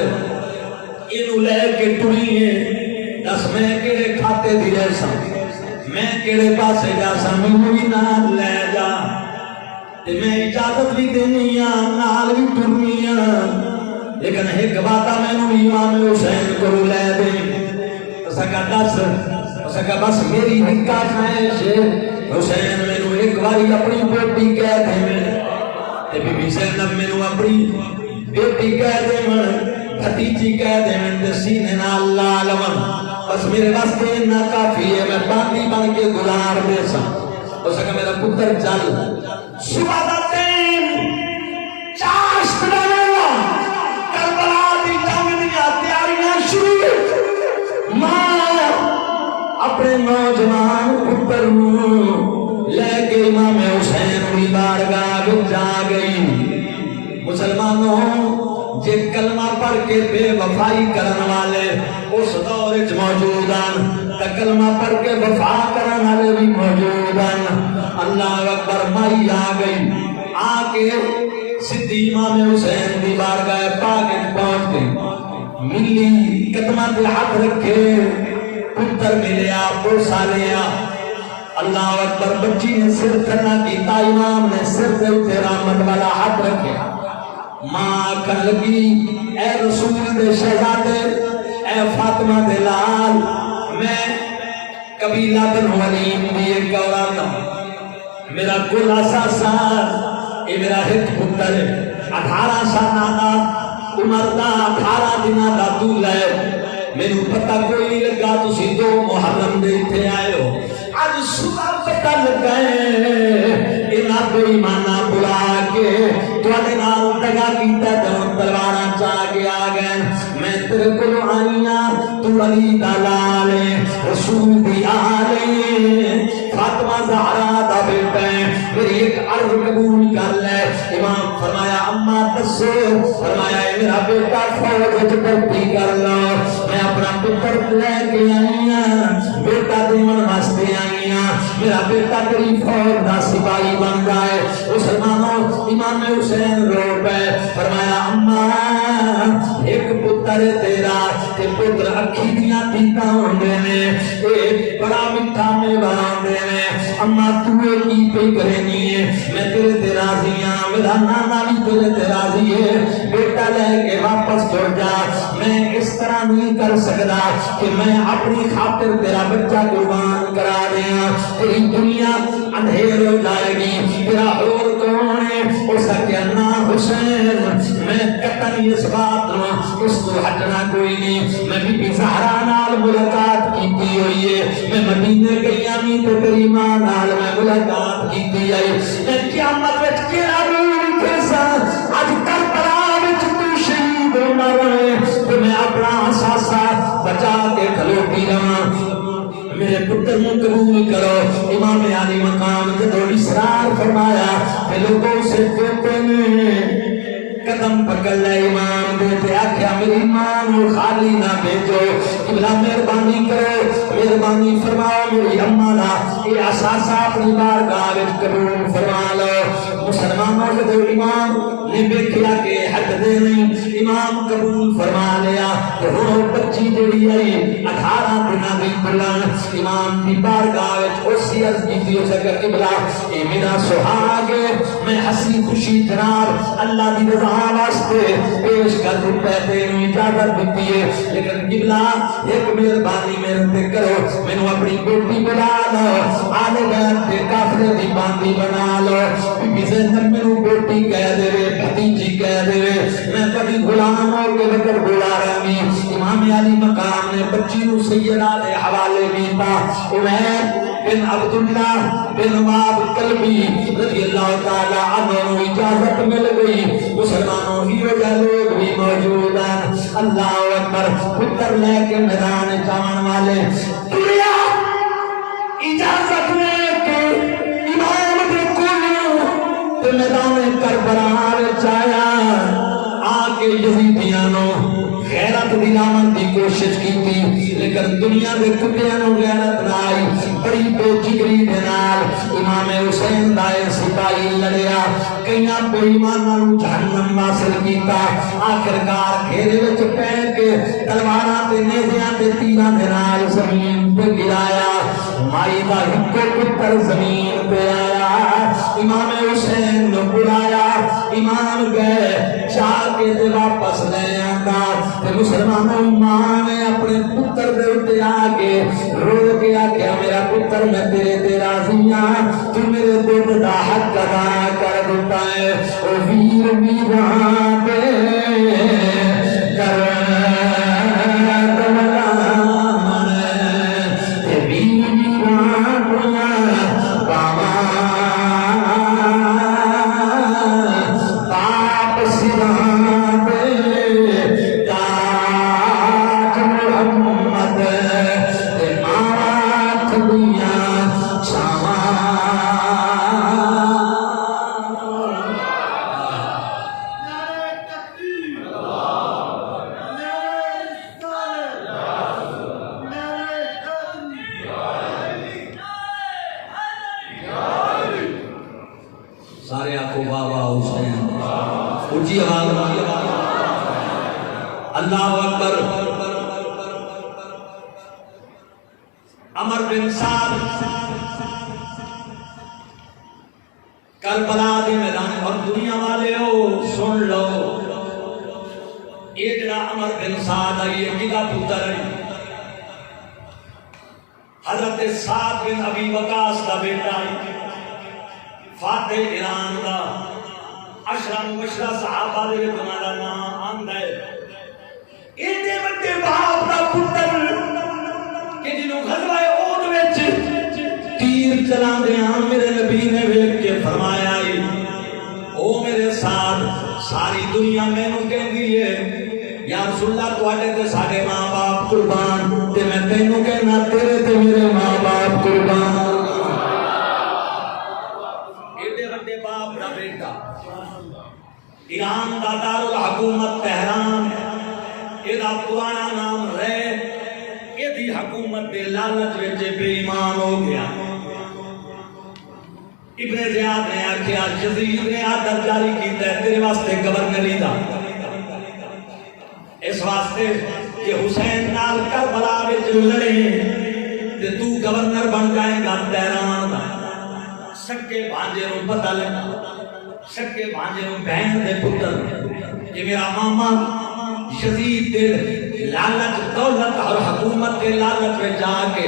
انہوں لے کے ٹوئی ہے، دس میں کیڑے کھاتے دی رہسا میں کیڑے پاسے جاسا میں بھی نال لے جا تے میں اجازت بھی دینی نال بھی ٹرنی لیکن ایک باتا میں نو امام حسین کو لے دیں، سکا دس سکا بس میری ہکا خواہش حسین میں نو ایک باری اپنی بیٹی کہہ دے میں تے بی بی زینب میں نو اپنی بیٹی کہہ دے من بھتیجی کہہ دے من تے سینے نا اللہ علمن، بس میرے واسطے اتنا کافی ہے میں باندی بن کے گزار دے سا۔ ہو سکا میرا پتر چل صبح دا ٹائم چاشت بنایا، کربلا دی جنگ دیا تیاریاں شروع، ماں اپنے نوجوان پتر لے کے امام حسین کی بارگاہ جا گئی۔ مسلمانوں جے کلمہ پڑھ کے بے وفائی کرن والے اس دور وچ موجود ہیں تے کلمہ پڑھ کے وفا کرن والے بھی موجود ہیں۔ اللہ اکبر، مائی آ گئی، آ کے سیدھی امام حسین دی بارگاہ پاک پہنچ گئی، ملی قدمہ پہ ہاتھ رکھے، پتر ملیا بوسا لیا۔ اللہ اکبر، بچی نے سر تھنا کیتا، امام نے سر سے اٹھے رحمت والا ہاتھ رکھے، ماں کر لگی اے رسول دے شہزادے، اے فاطمہ دے لال، میں قبیلہ بن ولیم بھی ایک عورت ہوں، میرا کل اساسا یہ میرا ایک پتر 18 سالہ عمر دا 18 دنوں دا دول ہے، میرے پتہ کوئی نہیں لگا تسی 2 محرم دے اتنے آئے ہو، آج صبح پتہ لگا ہے انہاں بے ایمانہ بلا کے تواڈے نال دگا کیتا تے تلواراں چا کے آ گئے، میں تیرے کول آئی ہاں، تو علی دا لال رسول دی آل فاطمہ زہرا دا بیٹا ہے، میری ایک عرض قبول کر لے۔ امام فرمایا اما دسو، فرمایا میرا بیٹا فوج وچ بھرتی کر لو، لے کے آئی ہاں، بیٹا دیون واسطے آئی ہاں، میرا بیٹا تیری فوج دا سپاہی بن جائے۔ مسلمانوں امام حسین رو پے، فرمایا اماں ایک پتر تیرا تے پتر اکھی دیاں دیتا ہوندے نے، اے بڑا میٹھا میوہ ہوندے نے، اماں تو کی پہ کرنی ہے، میں تیرے تے راضی ہاں، میرا نانا بھی تیرے تے راضی ہے، بیٹا لے کے واپس چھوڑ جا۔ میں اس طرح نہیں کر سکتا کہ میں اپنی خاطر تیرا بچہ قربان کرا دیا، تیری دنیا اندھیر ہو جائے گی، تیرا اور کون ہے؟ اس کا نا حسین، میں قطعی اس بات نو اس کو ہٹنا کوئی نہیں، میں بی بی زہرا نال ملاقات کیتی ہوئی ہے، میں مدینے گئی آمی تو تیری ماں نال میں ملاقات کیتی ہے، میں قیامت وچ کیڑا روح کے ساتھ اج کربلا وچ تو شہید ہونا رہے تو میں اپنا احساسا بچا کے کھلوتی رہاں۔ میرے پتر کو قبول کرو۔ امام علی مقام جدو اسرار فرمایا کہ لوگوں سے بیٹے نے قدم پکڑ لے، امام بیٹے آکھیا میری ماں نو خالی نہ بھیجو، قبلہ مہربانی کرو، مہربانی فرماؤ میری اماں نا یہ اثاثہ اپنی بارگاہ وچ قبول فرما لو۔ مسلمانوں جدو امام نے دیکھیا کہ حد دے نہیں، امام قبول فرما لیا کہ ہن بچی جڑی آئی 18 دنوں دی بلن امام دی بارگاہ وچ اسی عرض کیتی ہو سکے قبلہ اے میرا سہاگ میں ہنسی خوشی جناب اللہ دی رضا واسطے پیش کر دیتا ہے، تینوں اجازت دیتی ہے، لیکن قبلہ ایک مہربانی میرے تے کرو، مینوں اپنی بیٹی بنا لو، آلے بیت کے قافلے دی باندی بنا لو، بی بی زینب مینوں بیٹی کہہ دے، بھتیجی کہہ دے، میں کبھی غلام ہو کے بغیر بلا رہی۔ امام علی مقام نے بچی نو سیدہ دے حوالے کیتا، عمیر بن عبداللہ بن واب کلبی رضی اللہ تعالی عنہ نو اجازت مل گئی۔ مسلمانوں ہی وجہ لوگ بھی موجود ہیں، اللہ اکبر، پتر لے کے میدان جان والے دنیا اجازت لے کے امام دے کول تے میدان کربلا وچ آیا، آ کے یزیدیاں نو غیرت دلاون دی کوشش کیتی، لیکن دنیا دے کتیاں نو غیرت نہ آئی، بڑی بے جگری دے نال امام حسین دا سپاہی لڑیا، کئیاں بے ایماناں نو جہنم واصل کیتا، آخرکار گھیرے وچ پے کے تلواراں تے نیزیاں تے تیراں دے نال زمین تے گرایا، مائی دا ہکو پتر زمین پہ آیا، امام حسین نو بلایا، امام گئے چار کے دے واپس لے آندا تے مسلمانوں ماں نے اپنے پتر دے اتے آگے رو کے آکھیا میرا پتر میں تیرے تے راضی ہاں، تو میرے دل دا حق ادا کر دیتا ہے، او ویر ویراں دے کر کربلا دے میدان اور دنیا والے ہو سن لو، یہ جڑا عمر بن سعد ہے یہ کدا پتر ہے؟ حضرت سعد بن ابی وقاص دا بیٹا ہے، فاتح ایران دا، عشرہ مبشرہ صحابہ دے تمہارا نام آندا ہے، ایڈے بڑے باپ دا پتر کہ جنہوں غزوہ احد وچ تیر چلا دیا میرے نبی نے ویکھ کے فرمایا او میرے ساتھ ساری دنیا میں نو کہہ دیئے یا رسول اللہ تو آجے تے سارے ماں باپ قربان تے میں تینوں کہنا تیرے تے میرے ماں باپ قربان، ایڈے بڑے باپ دا بیٹا، ایران دا دارالحکومت تہران، یہ دا پرانا نام رہے، یہ حکومت دے لالچ وچ بے ایمان ہو گیا. ابن زیاد نے آخیا یزید نے آرڈر جاری کیتا ہے تیرے واسطے گورنری دا، اس واسطے کہ حسین نال کربلا وچ لڑے تے تو گورنر بن جائے گا تہران دا. سکے بھانجے نوں پتہ لگا، سکے بھانجے نوں بہن دے پتر کہ میرا ماما یزید دے لالچ دولت اور حکومت کے لالچ میں جا کے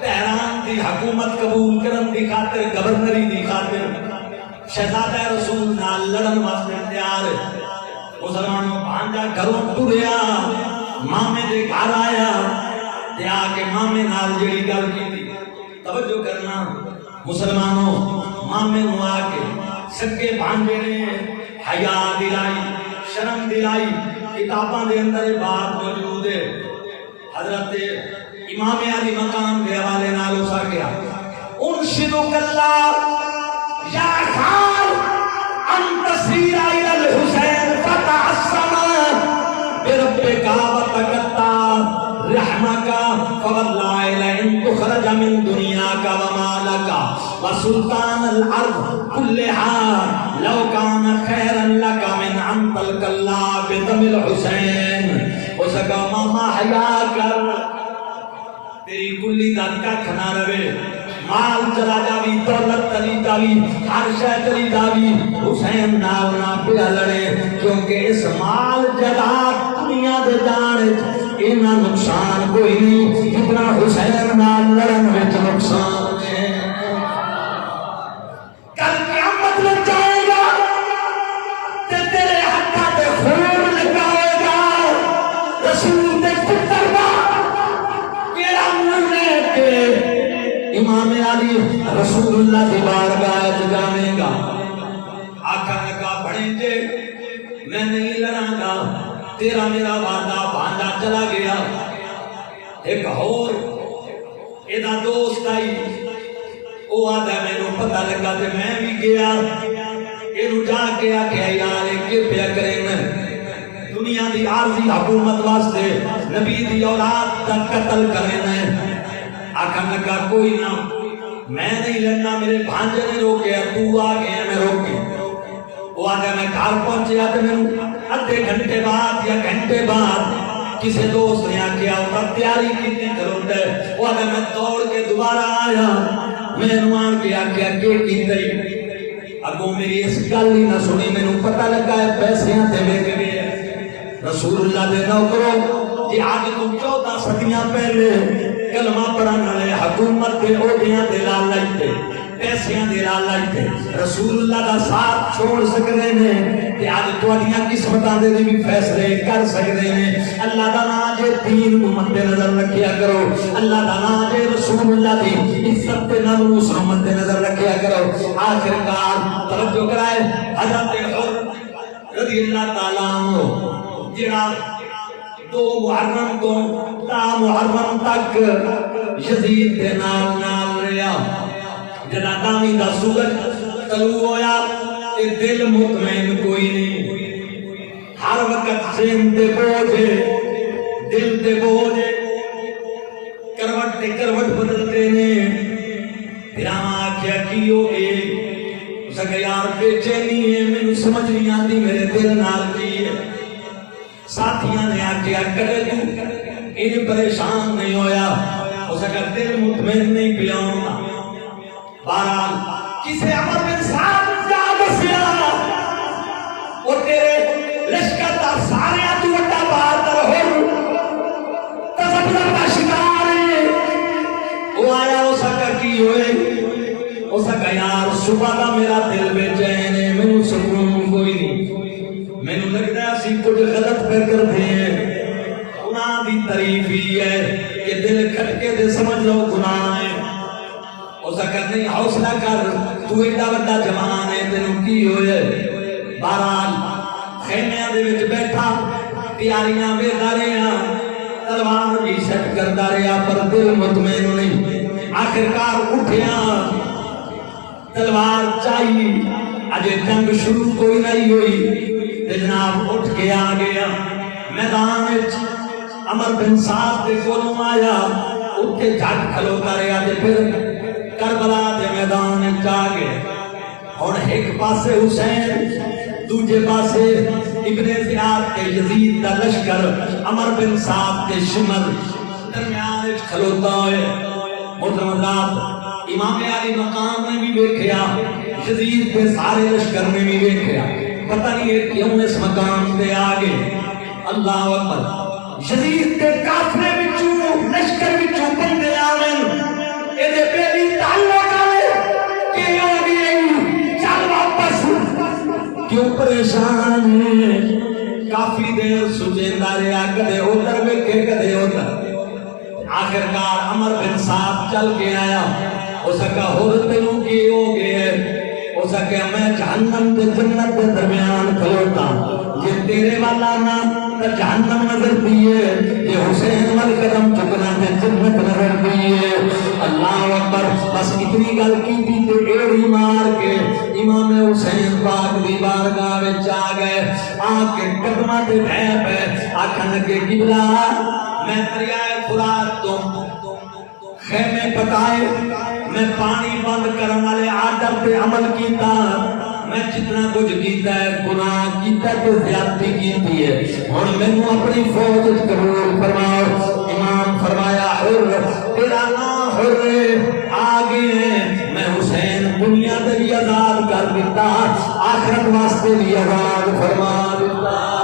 تہران دی حکومت قبول کرن دی خاطر گورنری دی خاطر شہزادہ رسول نال لڑن واسطے تیار. مسلمانوں بھانجا گھروں ٹریا مامے دے گھر آیا تے آ کے مامے نال جڑی گل کیتی. توجہ کرنا مسلمانوں، مامے نوں آ کے سکے بھانجے نے حیا دلائی، شرم دلائی. کتاباں دے اندر یہ بات موجود ہے. حضرت امام علی مقام کے حوالے نال اسا کیا انشدک اللہ یا خال ان تسیر الى الحسین فتعصم بربک وتقطع رحمک فواللہ لئن تخرج من دنیاک ومالک وسلطان الارض كلها لو كان خيرا لك من ان تلقى الله بدم الحسين. اس کا ماما حیا کر تیری کلی دا کھ نہ رہے، مال چلا جاوی، دولت چلی جاوی، ہر شے چلی جاوی، حسین نال نہ پیا لڑے، کیونکہ اس مال جائیداد دنیا دے جان اینا نقصان کوئی نہیں جتنا حسین نال لڑن وچ نقصان ہے. کل قیامت لگ جائے گا تے تیرے ہتھاں تے خون لگاوے گا رسول دے پتر دا کیڑا منہ لے کے امام علی رسول اللہ دی بارگاہ وچ جاوے گا. آکھن لگا بڑے جے میں نہیں لڑاں گا، تیرا میرا وعدہ بھانجا چلا گیا. ایک اور ایدا دوست آئی، وہ آدھا میں نو پتہ لگا تے میں بھی گیا. اینو جا کے آکھیا یار کہ پیا کریں دنیا دی عارضی حکومت واسطے نبی دی اولاد دا قتل کریں. آکھن لگا کوئی نہ میں نہیں لڑنا، میرے بھانجے نے روکیا، تو آ گیا میں روکی. وہ آدھا میں گھر پہنچیا تے میں ادھے گھنٹے بعد یا گھنٹے بعد کسی دوست نے آکھیا وہ تیاری کی ضرورت ہے. وہ آدھا میں دوڑ کے دوبارہ آیا، میں نمان کے آکھیا کہ کیتے اگوں میری اس گل ہی نہ سنی. میں نوں پتہ لگا ہے پیسیاں تے ویک گئے رسول اللہ دے نوکروں جی آج تو 14 صدیاں پہلے کلمہ پڑھن والے حکومت دے عہدیاں دے لالچ تے پیسیاں دے لالچ تے رسول اللہ دا ساتھ چھوڑ سکدے نے تے اج تہاڈیاں قسمتاں دے بھی فیصلے کر سکدے نے. اللہ دا نام جے دین نوں مد نظر رکھیا کرو، اللہ دا نام جے رسول اللہ دی عزت تے ناموس نوں مد نظر رکھیا کرو. آخرکار توجہ کرائے حضرت عمر رضی اللہ تعالی عنہ جڑا 2 محرم کو تا محرم تک یزید دے نال رہیا. جدا دامی دا سورج طلوع ہویا تے دل مطمئن کوئی نہیں، ہر وقت ذہن دے بوجھ، دل دے بوجھ، کروٹ تے کروٹ بدلتے نے. پھر آکھیا کی ہو گئے؟ اس کہ یار بے چینی ہے، میں سمجھ نہیں آتی میرے دل نال کی ہے. ساتھیاں نے آکھیا کدے تو ان پریشان نہیں ہویا؟ اس کہ دل مطمئن نہیں پیا ہونا. بہرحال کسے عمر بن سعد جا دسیا وہ تیرے لشکر دا سارے تو وڈا بہادر ہو تسبب کا شکار ہے. وہ آیا اس کا کی ہوئے؟ اس کا یار صبح دا میرا دل بے چین ہے، مینوں سکون کوئی نہیں، مینوں لگدا ہے اسی کچھ غلط پہ کر دے. گناہ دی تعریف ہی ہے کہ دل کھٹکے دے سمجھ لو گناہ ہے. اس کا نہیں حوصلہ کر، تو ایڈا بڑا جوان ہے تینوں کی ہوئے؟ بہرحال خیمیاں دے وچ بیٹھا تیاریاں ویکھدا رہیا، تلوار بھی سیٹ کردا رہیا پر دل مطمئن نہیں. آخرکار اٹھیا، تلوار چاہیے، اجے جنگ شروع کوئی نہیں ہوئی تے جناب اٹھ کے آ گیا میدان وچ. عمر بن سعد دے کولوں آیا اتنے جھٹ کھلوتا رہا تے پھر کربلا دے میدان چا گئے ہن ایک پاسے حسین دوجے پاسے ابن زیاد کے یزید دا لشکر عمر بن سعد کے شمر درمیان کھلوتا ہوئے محترم حضرات امام علی مقام نے بھی دیکھیا یزید کے سارے لشکر نے بھی دیکھیا پتہ نہیں ہے کیوں اس مقام پہ آگے اللہ اکبر یزید کے کافرے وچوں لشکر وچوں بندے آویں اے دے پہلی تعلق آوے کہ ہو گئی چل واپس کیوں پریشان ہے کافی دیر سجیندہ رہا کدے ادھر ویکھے کدے ادھر آخرکار عمر بن سعد چل کے آیا ہو سکا ہور تینوں کی ہو گئے ہو سکے میں جہنم تے جنت کے درمیان کھلوتا یہ تیرے والا نا تو جہنم نظر دیئے یہ حسین وال قدم چکنا تے جنت نظر دیئے اللہ اکبر بس اتنی گل کی تھی تے ایڑی مار کے امام حسین پاک دی بارگاہ وچ آ گئے آ کے قدماں تے بہ پہ آکھن لگے قبلہ میں دریائے فرات تو خیمے پکائے میں پانی بند کرنے والے آدر پہ عمل کیتا میں جتنا کچھ کیتا ہے گناہ کیتا تو زیادتی کیتی ہے اور میں نے اپنی فوج قبول فرماؤ امام فرمایا حر تیرا نام حر آگے میں حسین دنیا سے بھی آزاد کر دیتا آخرت واسطے بھی آزاد فرما دیتا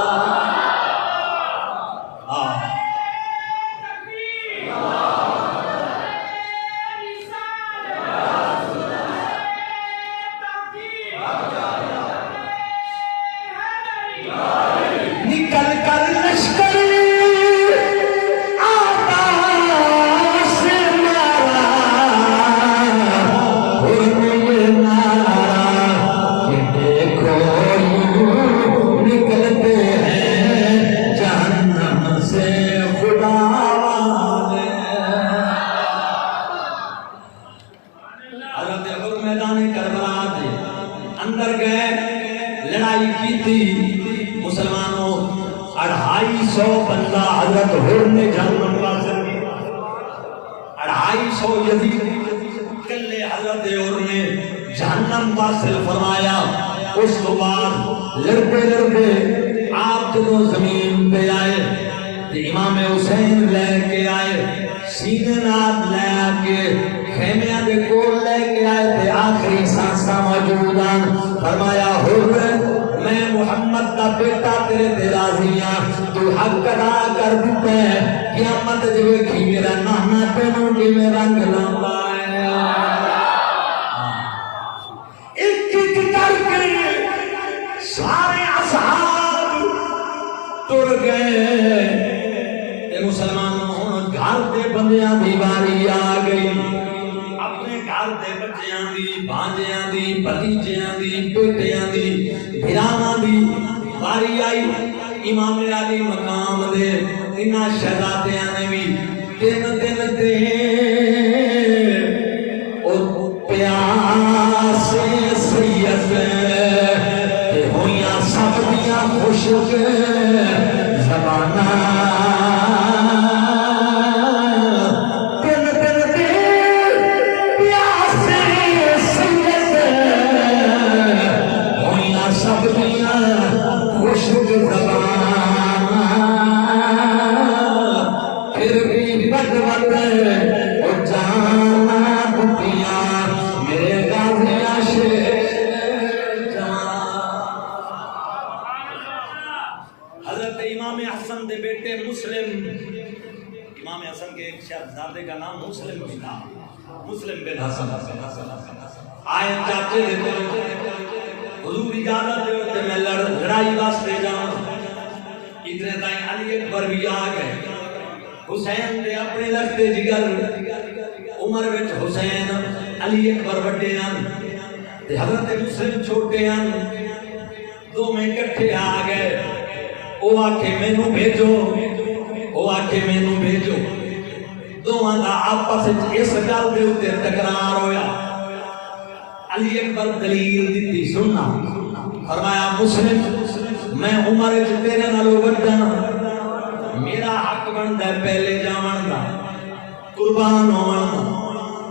قربان ہونا.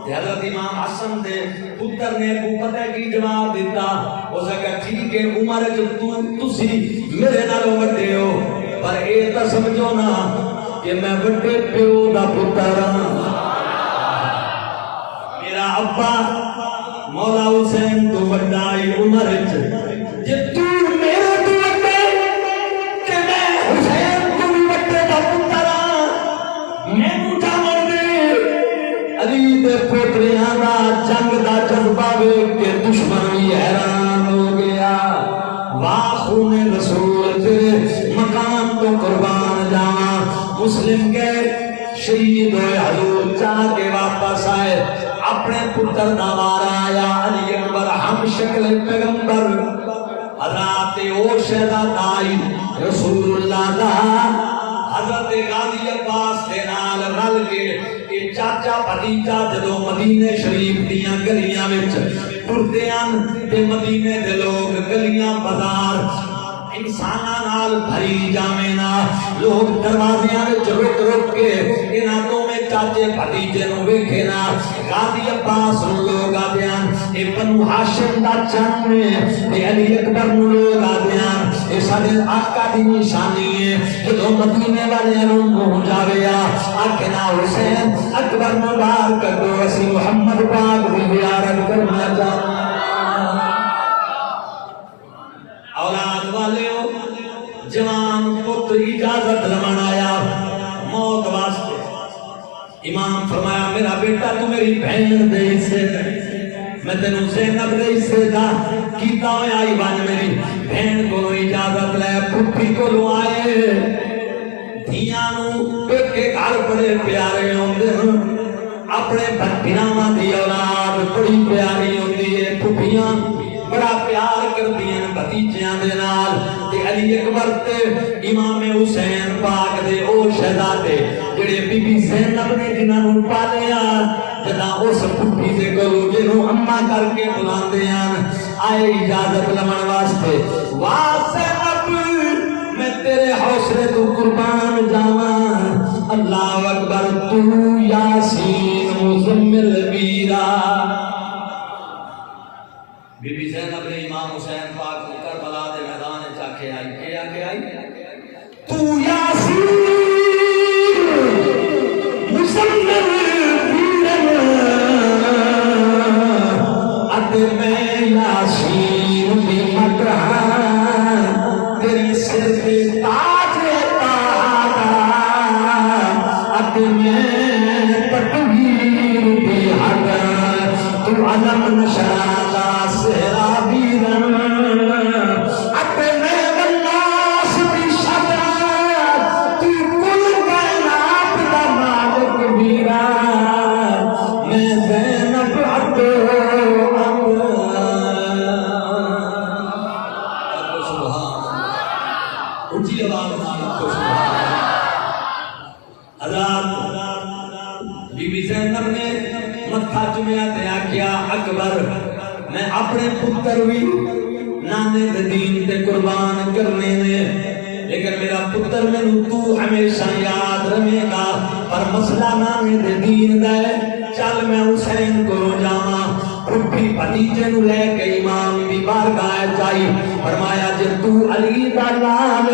حضرت امام حسن دے پتر نے ابو پتہ کی جواب دیتا. اس نے کہا ٹھیک ہے عمر تسی میرے نالوں وڈے ہو پر اے تا سمجھو نا کہ میں وڈے پیو دا پتر ہاں. میرا ابا مولا حسین تو وڈا ہی عمر وچ جے تو میرے تو وڈے کہ میں حسین تو وڈے دا پتر ہاں. مینوں جاون دے علی دے پوتریاں دا جنگ دا جذبہ ویکھ کے دشمن بھی حیران ہو گیا. واہ خون رسول تیرے مقام تو قربان جاواں. مسلم کے شہید ہوئے حضور چاہ کے واپس آئے. اپنے پتر دا وارا آیا علی اکبر ہم شکل پیغمبر حضرات او شہزادائی رسول اللہ دا حضرت غازی عباس دے نال رل کے اے چاچا بھتیجا جدوں مدینے شریف دیاں گلیاں وچ ٹردے ہن تے مدینے دے لوگ گلیاں بازار انساناں نال بھری جاویں نا. لوگ دروازیاں وچ رک رک کے انہاں دوویں چاچے بھتیجے نوں ویکھے نا. غازی عباس نوں لوگ آدیاں اے بنو ہاشم دا چن اے علی اکبر نوں لوگ آدیاں اے ساڈے آقا دی نشانی ہے. جدوں مدینے والے نوں منہ جاویا آکھے نا حسین اکبر نوں باہر کڈو اسی محمد پاک دی زیارت کرنا چاہتے. اولاد والے ہو جوان پتر اجازت لمن آیا موت واسطے. امام فرمایا میرا بیٹا تو میری بہن دے حصے میں تینوں زینب دے حصے دا کیتا ہویا آئی بن میری بہن کو اجازت لے. پھپھی کو آئے دھیاں نوں پیکے گھر بڑے پیارے ہوندے ہیں. اپنے بھتیجاواں دی اولاد بڑی پیاری ہوندی ہے. پھپھیاں بڑا پیار کردی ہیں بھتیجیاں دے نال. تے علی اکبر تے امام حسین پاک دے او شہزادے جڑے بی بی زینب نے جنہاں نوں پالیا جدا اس پھپھی دے کولوں جنوں اماں کر کے بلاندے ہیں آئے اجازت لمن واسطے. واہ زینب میں تیرے حوصلے تو قربان جاواں. اللہ اکبر تو یاسین مزمل ویرا. بی بی زینب نے امام حسین پاک کو کربلا دے میدان چا کے آئی کیا کہ آئی تو یاسین مزمل ویرا اد میں یاسین بھی مدرہ تیرے سر پہ تاج تاجا اد میں تکبیر بھی حدا تو علم نشان میں اپنے پتر بھی نانے دے دین تے قربان کرنے نے لیکن میرا پتر میں تو ہمیشہ یاد رہے گا پر مسئلہ نانے دے دین دا ہے. چل میں حسین کو جاواں. پھپھی بھتیجے نوں لے کے امام دی بارگاہ جائی. فرمایا جے تو علی دا لال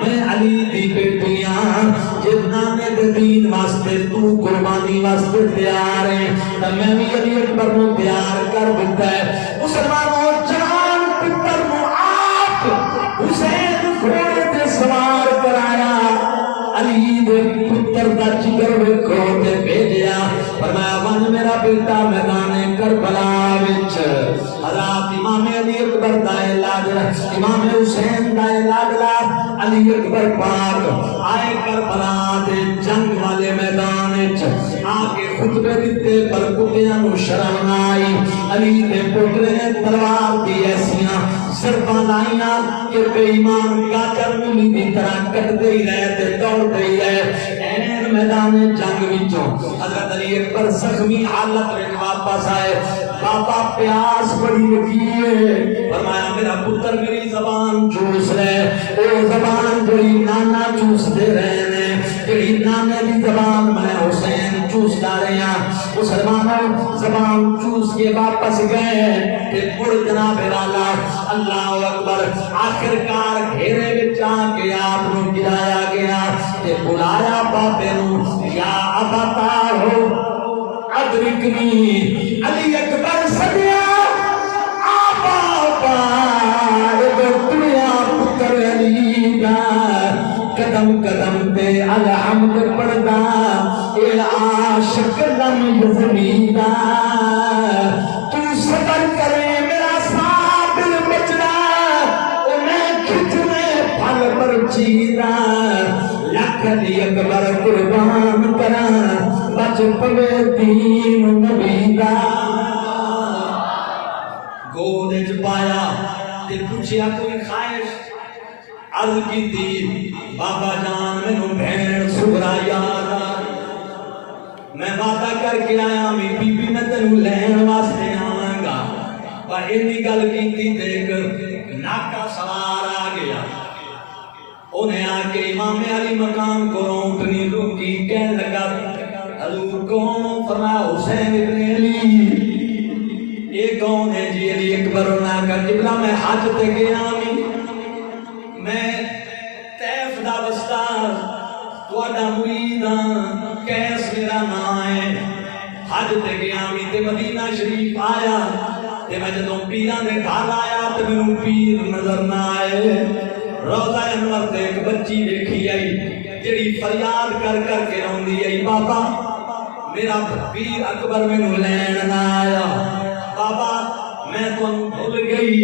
میں علی دی بیٹی ہاں. جے نانے دے دین واسطے تو قربانی واسطے تیار ہے تے میں بھی علی اکبر نوں تیار کر دیتا ہے. مسلمانوں جان پتر نوں آپ حسین گھوڑے تے سوار کرایا. علی دے پتر دا جگر ویکھو تے بھیجیا. فرمایا ون میرا بیٹا میدان کربلا وچ حضرت امام علی اکبر دا علاج امام حسین دا علاج علی اکبر پاک آئے کربلا دے جنگ والے میدان وچ آ کے خطبے دتے پر کتیاں نوں شرم نہ آئی. علی دے پوترے نے تلوار دی ایسیاں ضرباں لائیاں کہ بے ایمان گاجر مولی دی طرح کٹدے ہی رہے تے دوڑدے ہی رہے. این میدان جنگ وچوں حضرت علی اکبر زخمی حالت وچ واپس آئے. بابا پیاس بڑی لگی ہے. فرمایا میرا پتر میری زبان چوس لے. او زبان جڑی نانا چوس دے رہے نے جڑی نانے دی زبان میں حسین چوس ڈالے ہیں مسلمانوں زبان چوس کے واپس گئے کہ مڑ جناب والا اللہ اکبر آخر کار گھیرے بچ آ کے آپ نو گرایا گیا تے بلایا بابے نو یا ابتا ہو ادرکنی علی اکبر سدیا آبا دنیا پتر علی دا قدم قدم تے الحمد پڑھدا اے عاشق لم یزمیدا تو صبر کرے میرا صابر بچڑا او میں کھچنے پھل پر چیدا لکھ علی اکبر قربان کرا بچ پوے دین نبی دا گود وچ پایا تے پوچھیا کوئی خواہش عرض کی تھی بابا جان مینوں بھین سغرا یاد میں وعدہ کر کے آیا می بی بی میں تینوں لین واسطے آواں گا پر اینی گل کیتی دیکھ ناکا سوار آ گیا انہیں آ کے امام علی مقام کو اونٹنی روکی کہنے لگا حضور کون؟ فرمایا حسین ابن علی یہ کون ہے جی؟ علی اکبر انہاں کا قبلہ میں حج تے گیا میں طیف دا وسطا تواڈا مرید ہاں کیس میرا نام ہے حج تے گیا تے مدینہ شریف آیا تے میں جدوں پیراں دے گھر آیا تے مینوں پیر نظر نہ آئے روضہ انور تے ایک بچی دیکھی آئی جڑی فریاد کر کر کے روندی آئی بابا میرا پیر اکبر مینوں لین نہ آیا بابا میں تانوں بھول گئی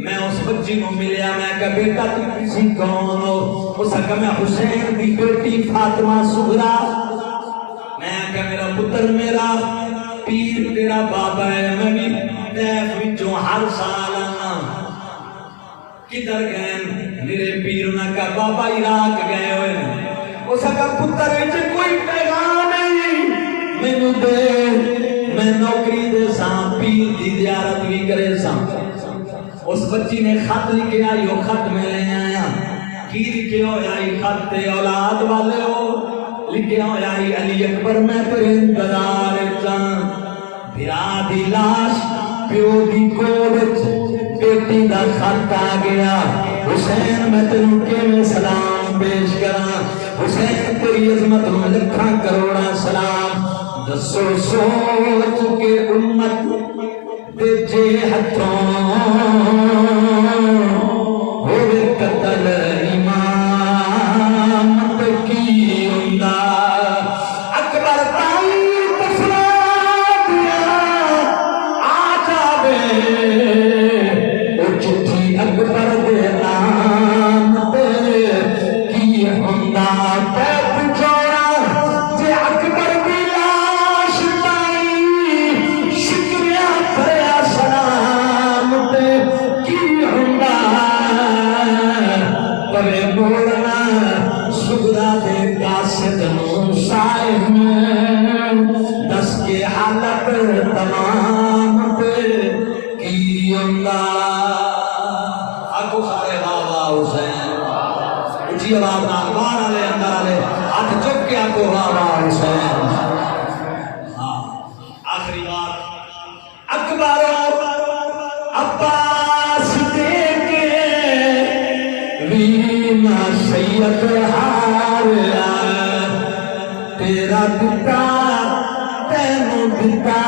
میں اس بچی کو ملیا میں کہا بیٹا تم کسی کون ہو اس کہا میں حسین دی بیٹی فاطمہ سغرا میں کہا میرا پتر میرا پیر تیرا بابا ہے میں بھی طیف وچوں ہر سال آنا کدھر گئے میرے پیر نے کہا بابا عراق گئے ہوئے اس کہا پتر وچ کوئی پیغام نہیں مینوں دے میں نوکری دے ساں پیر دی زیارت بھی کرے ساں اس بچی نے خط لکھے آئی وہ خط میں لے آیا کی لکھے ہوئے آئی خط تے اولاد والے ہو لکھے ہوئے آئی علی اکبر میں تیرے انتظار جان بھرا دی لاش پیو دی کوڑ بیٹی دا خط آ گیا حسین میں تینوں کیویں سلام پیش کراں حسین تیری عظمت میں لکھاں کروڑاں سلام دسو سوچ کے امت دے جے ہتھوں ہوئے قتل امامت کی ہوندا اکبر تائی تسلا دیا آ جاوے او چٹھی اکبر دے نام تے کی ہوندا تے پچھوڑا جے اکبر دی لاش پائی شکریہ کریا سلام تے کی ہوندا پرے بولنا سغرا دے قاصد نو صاحب دس کے حالت تمام تے کی ہوندا آگو سارے واہ واہ حسین اچھی آواز نال باہر والے اندر والے ہاتھ چک کے آگو واہ واہ حسین ہاں آخری بات اکبر عباس دے کے وینا سید ہاریا تیرا دتا تینوں دتا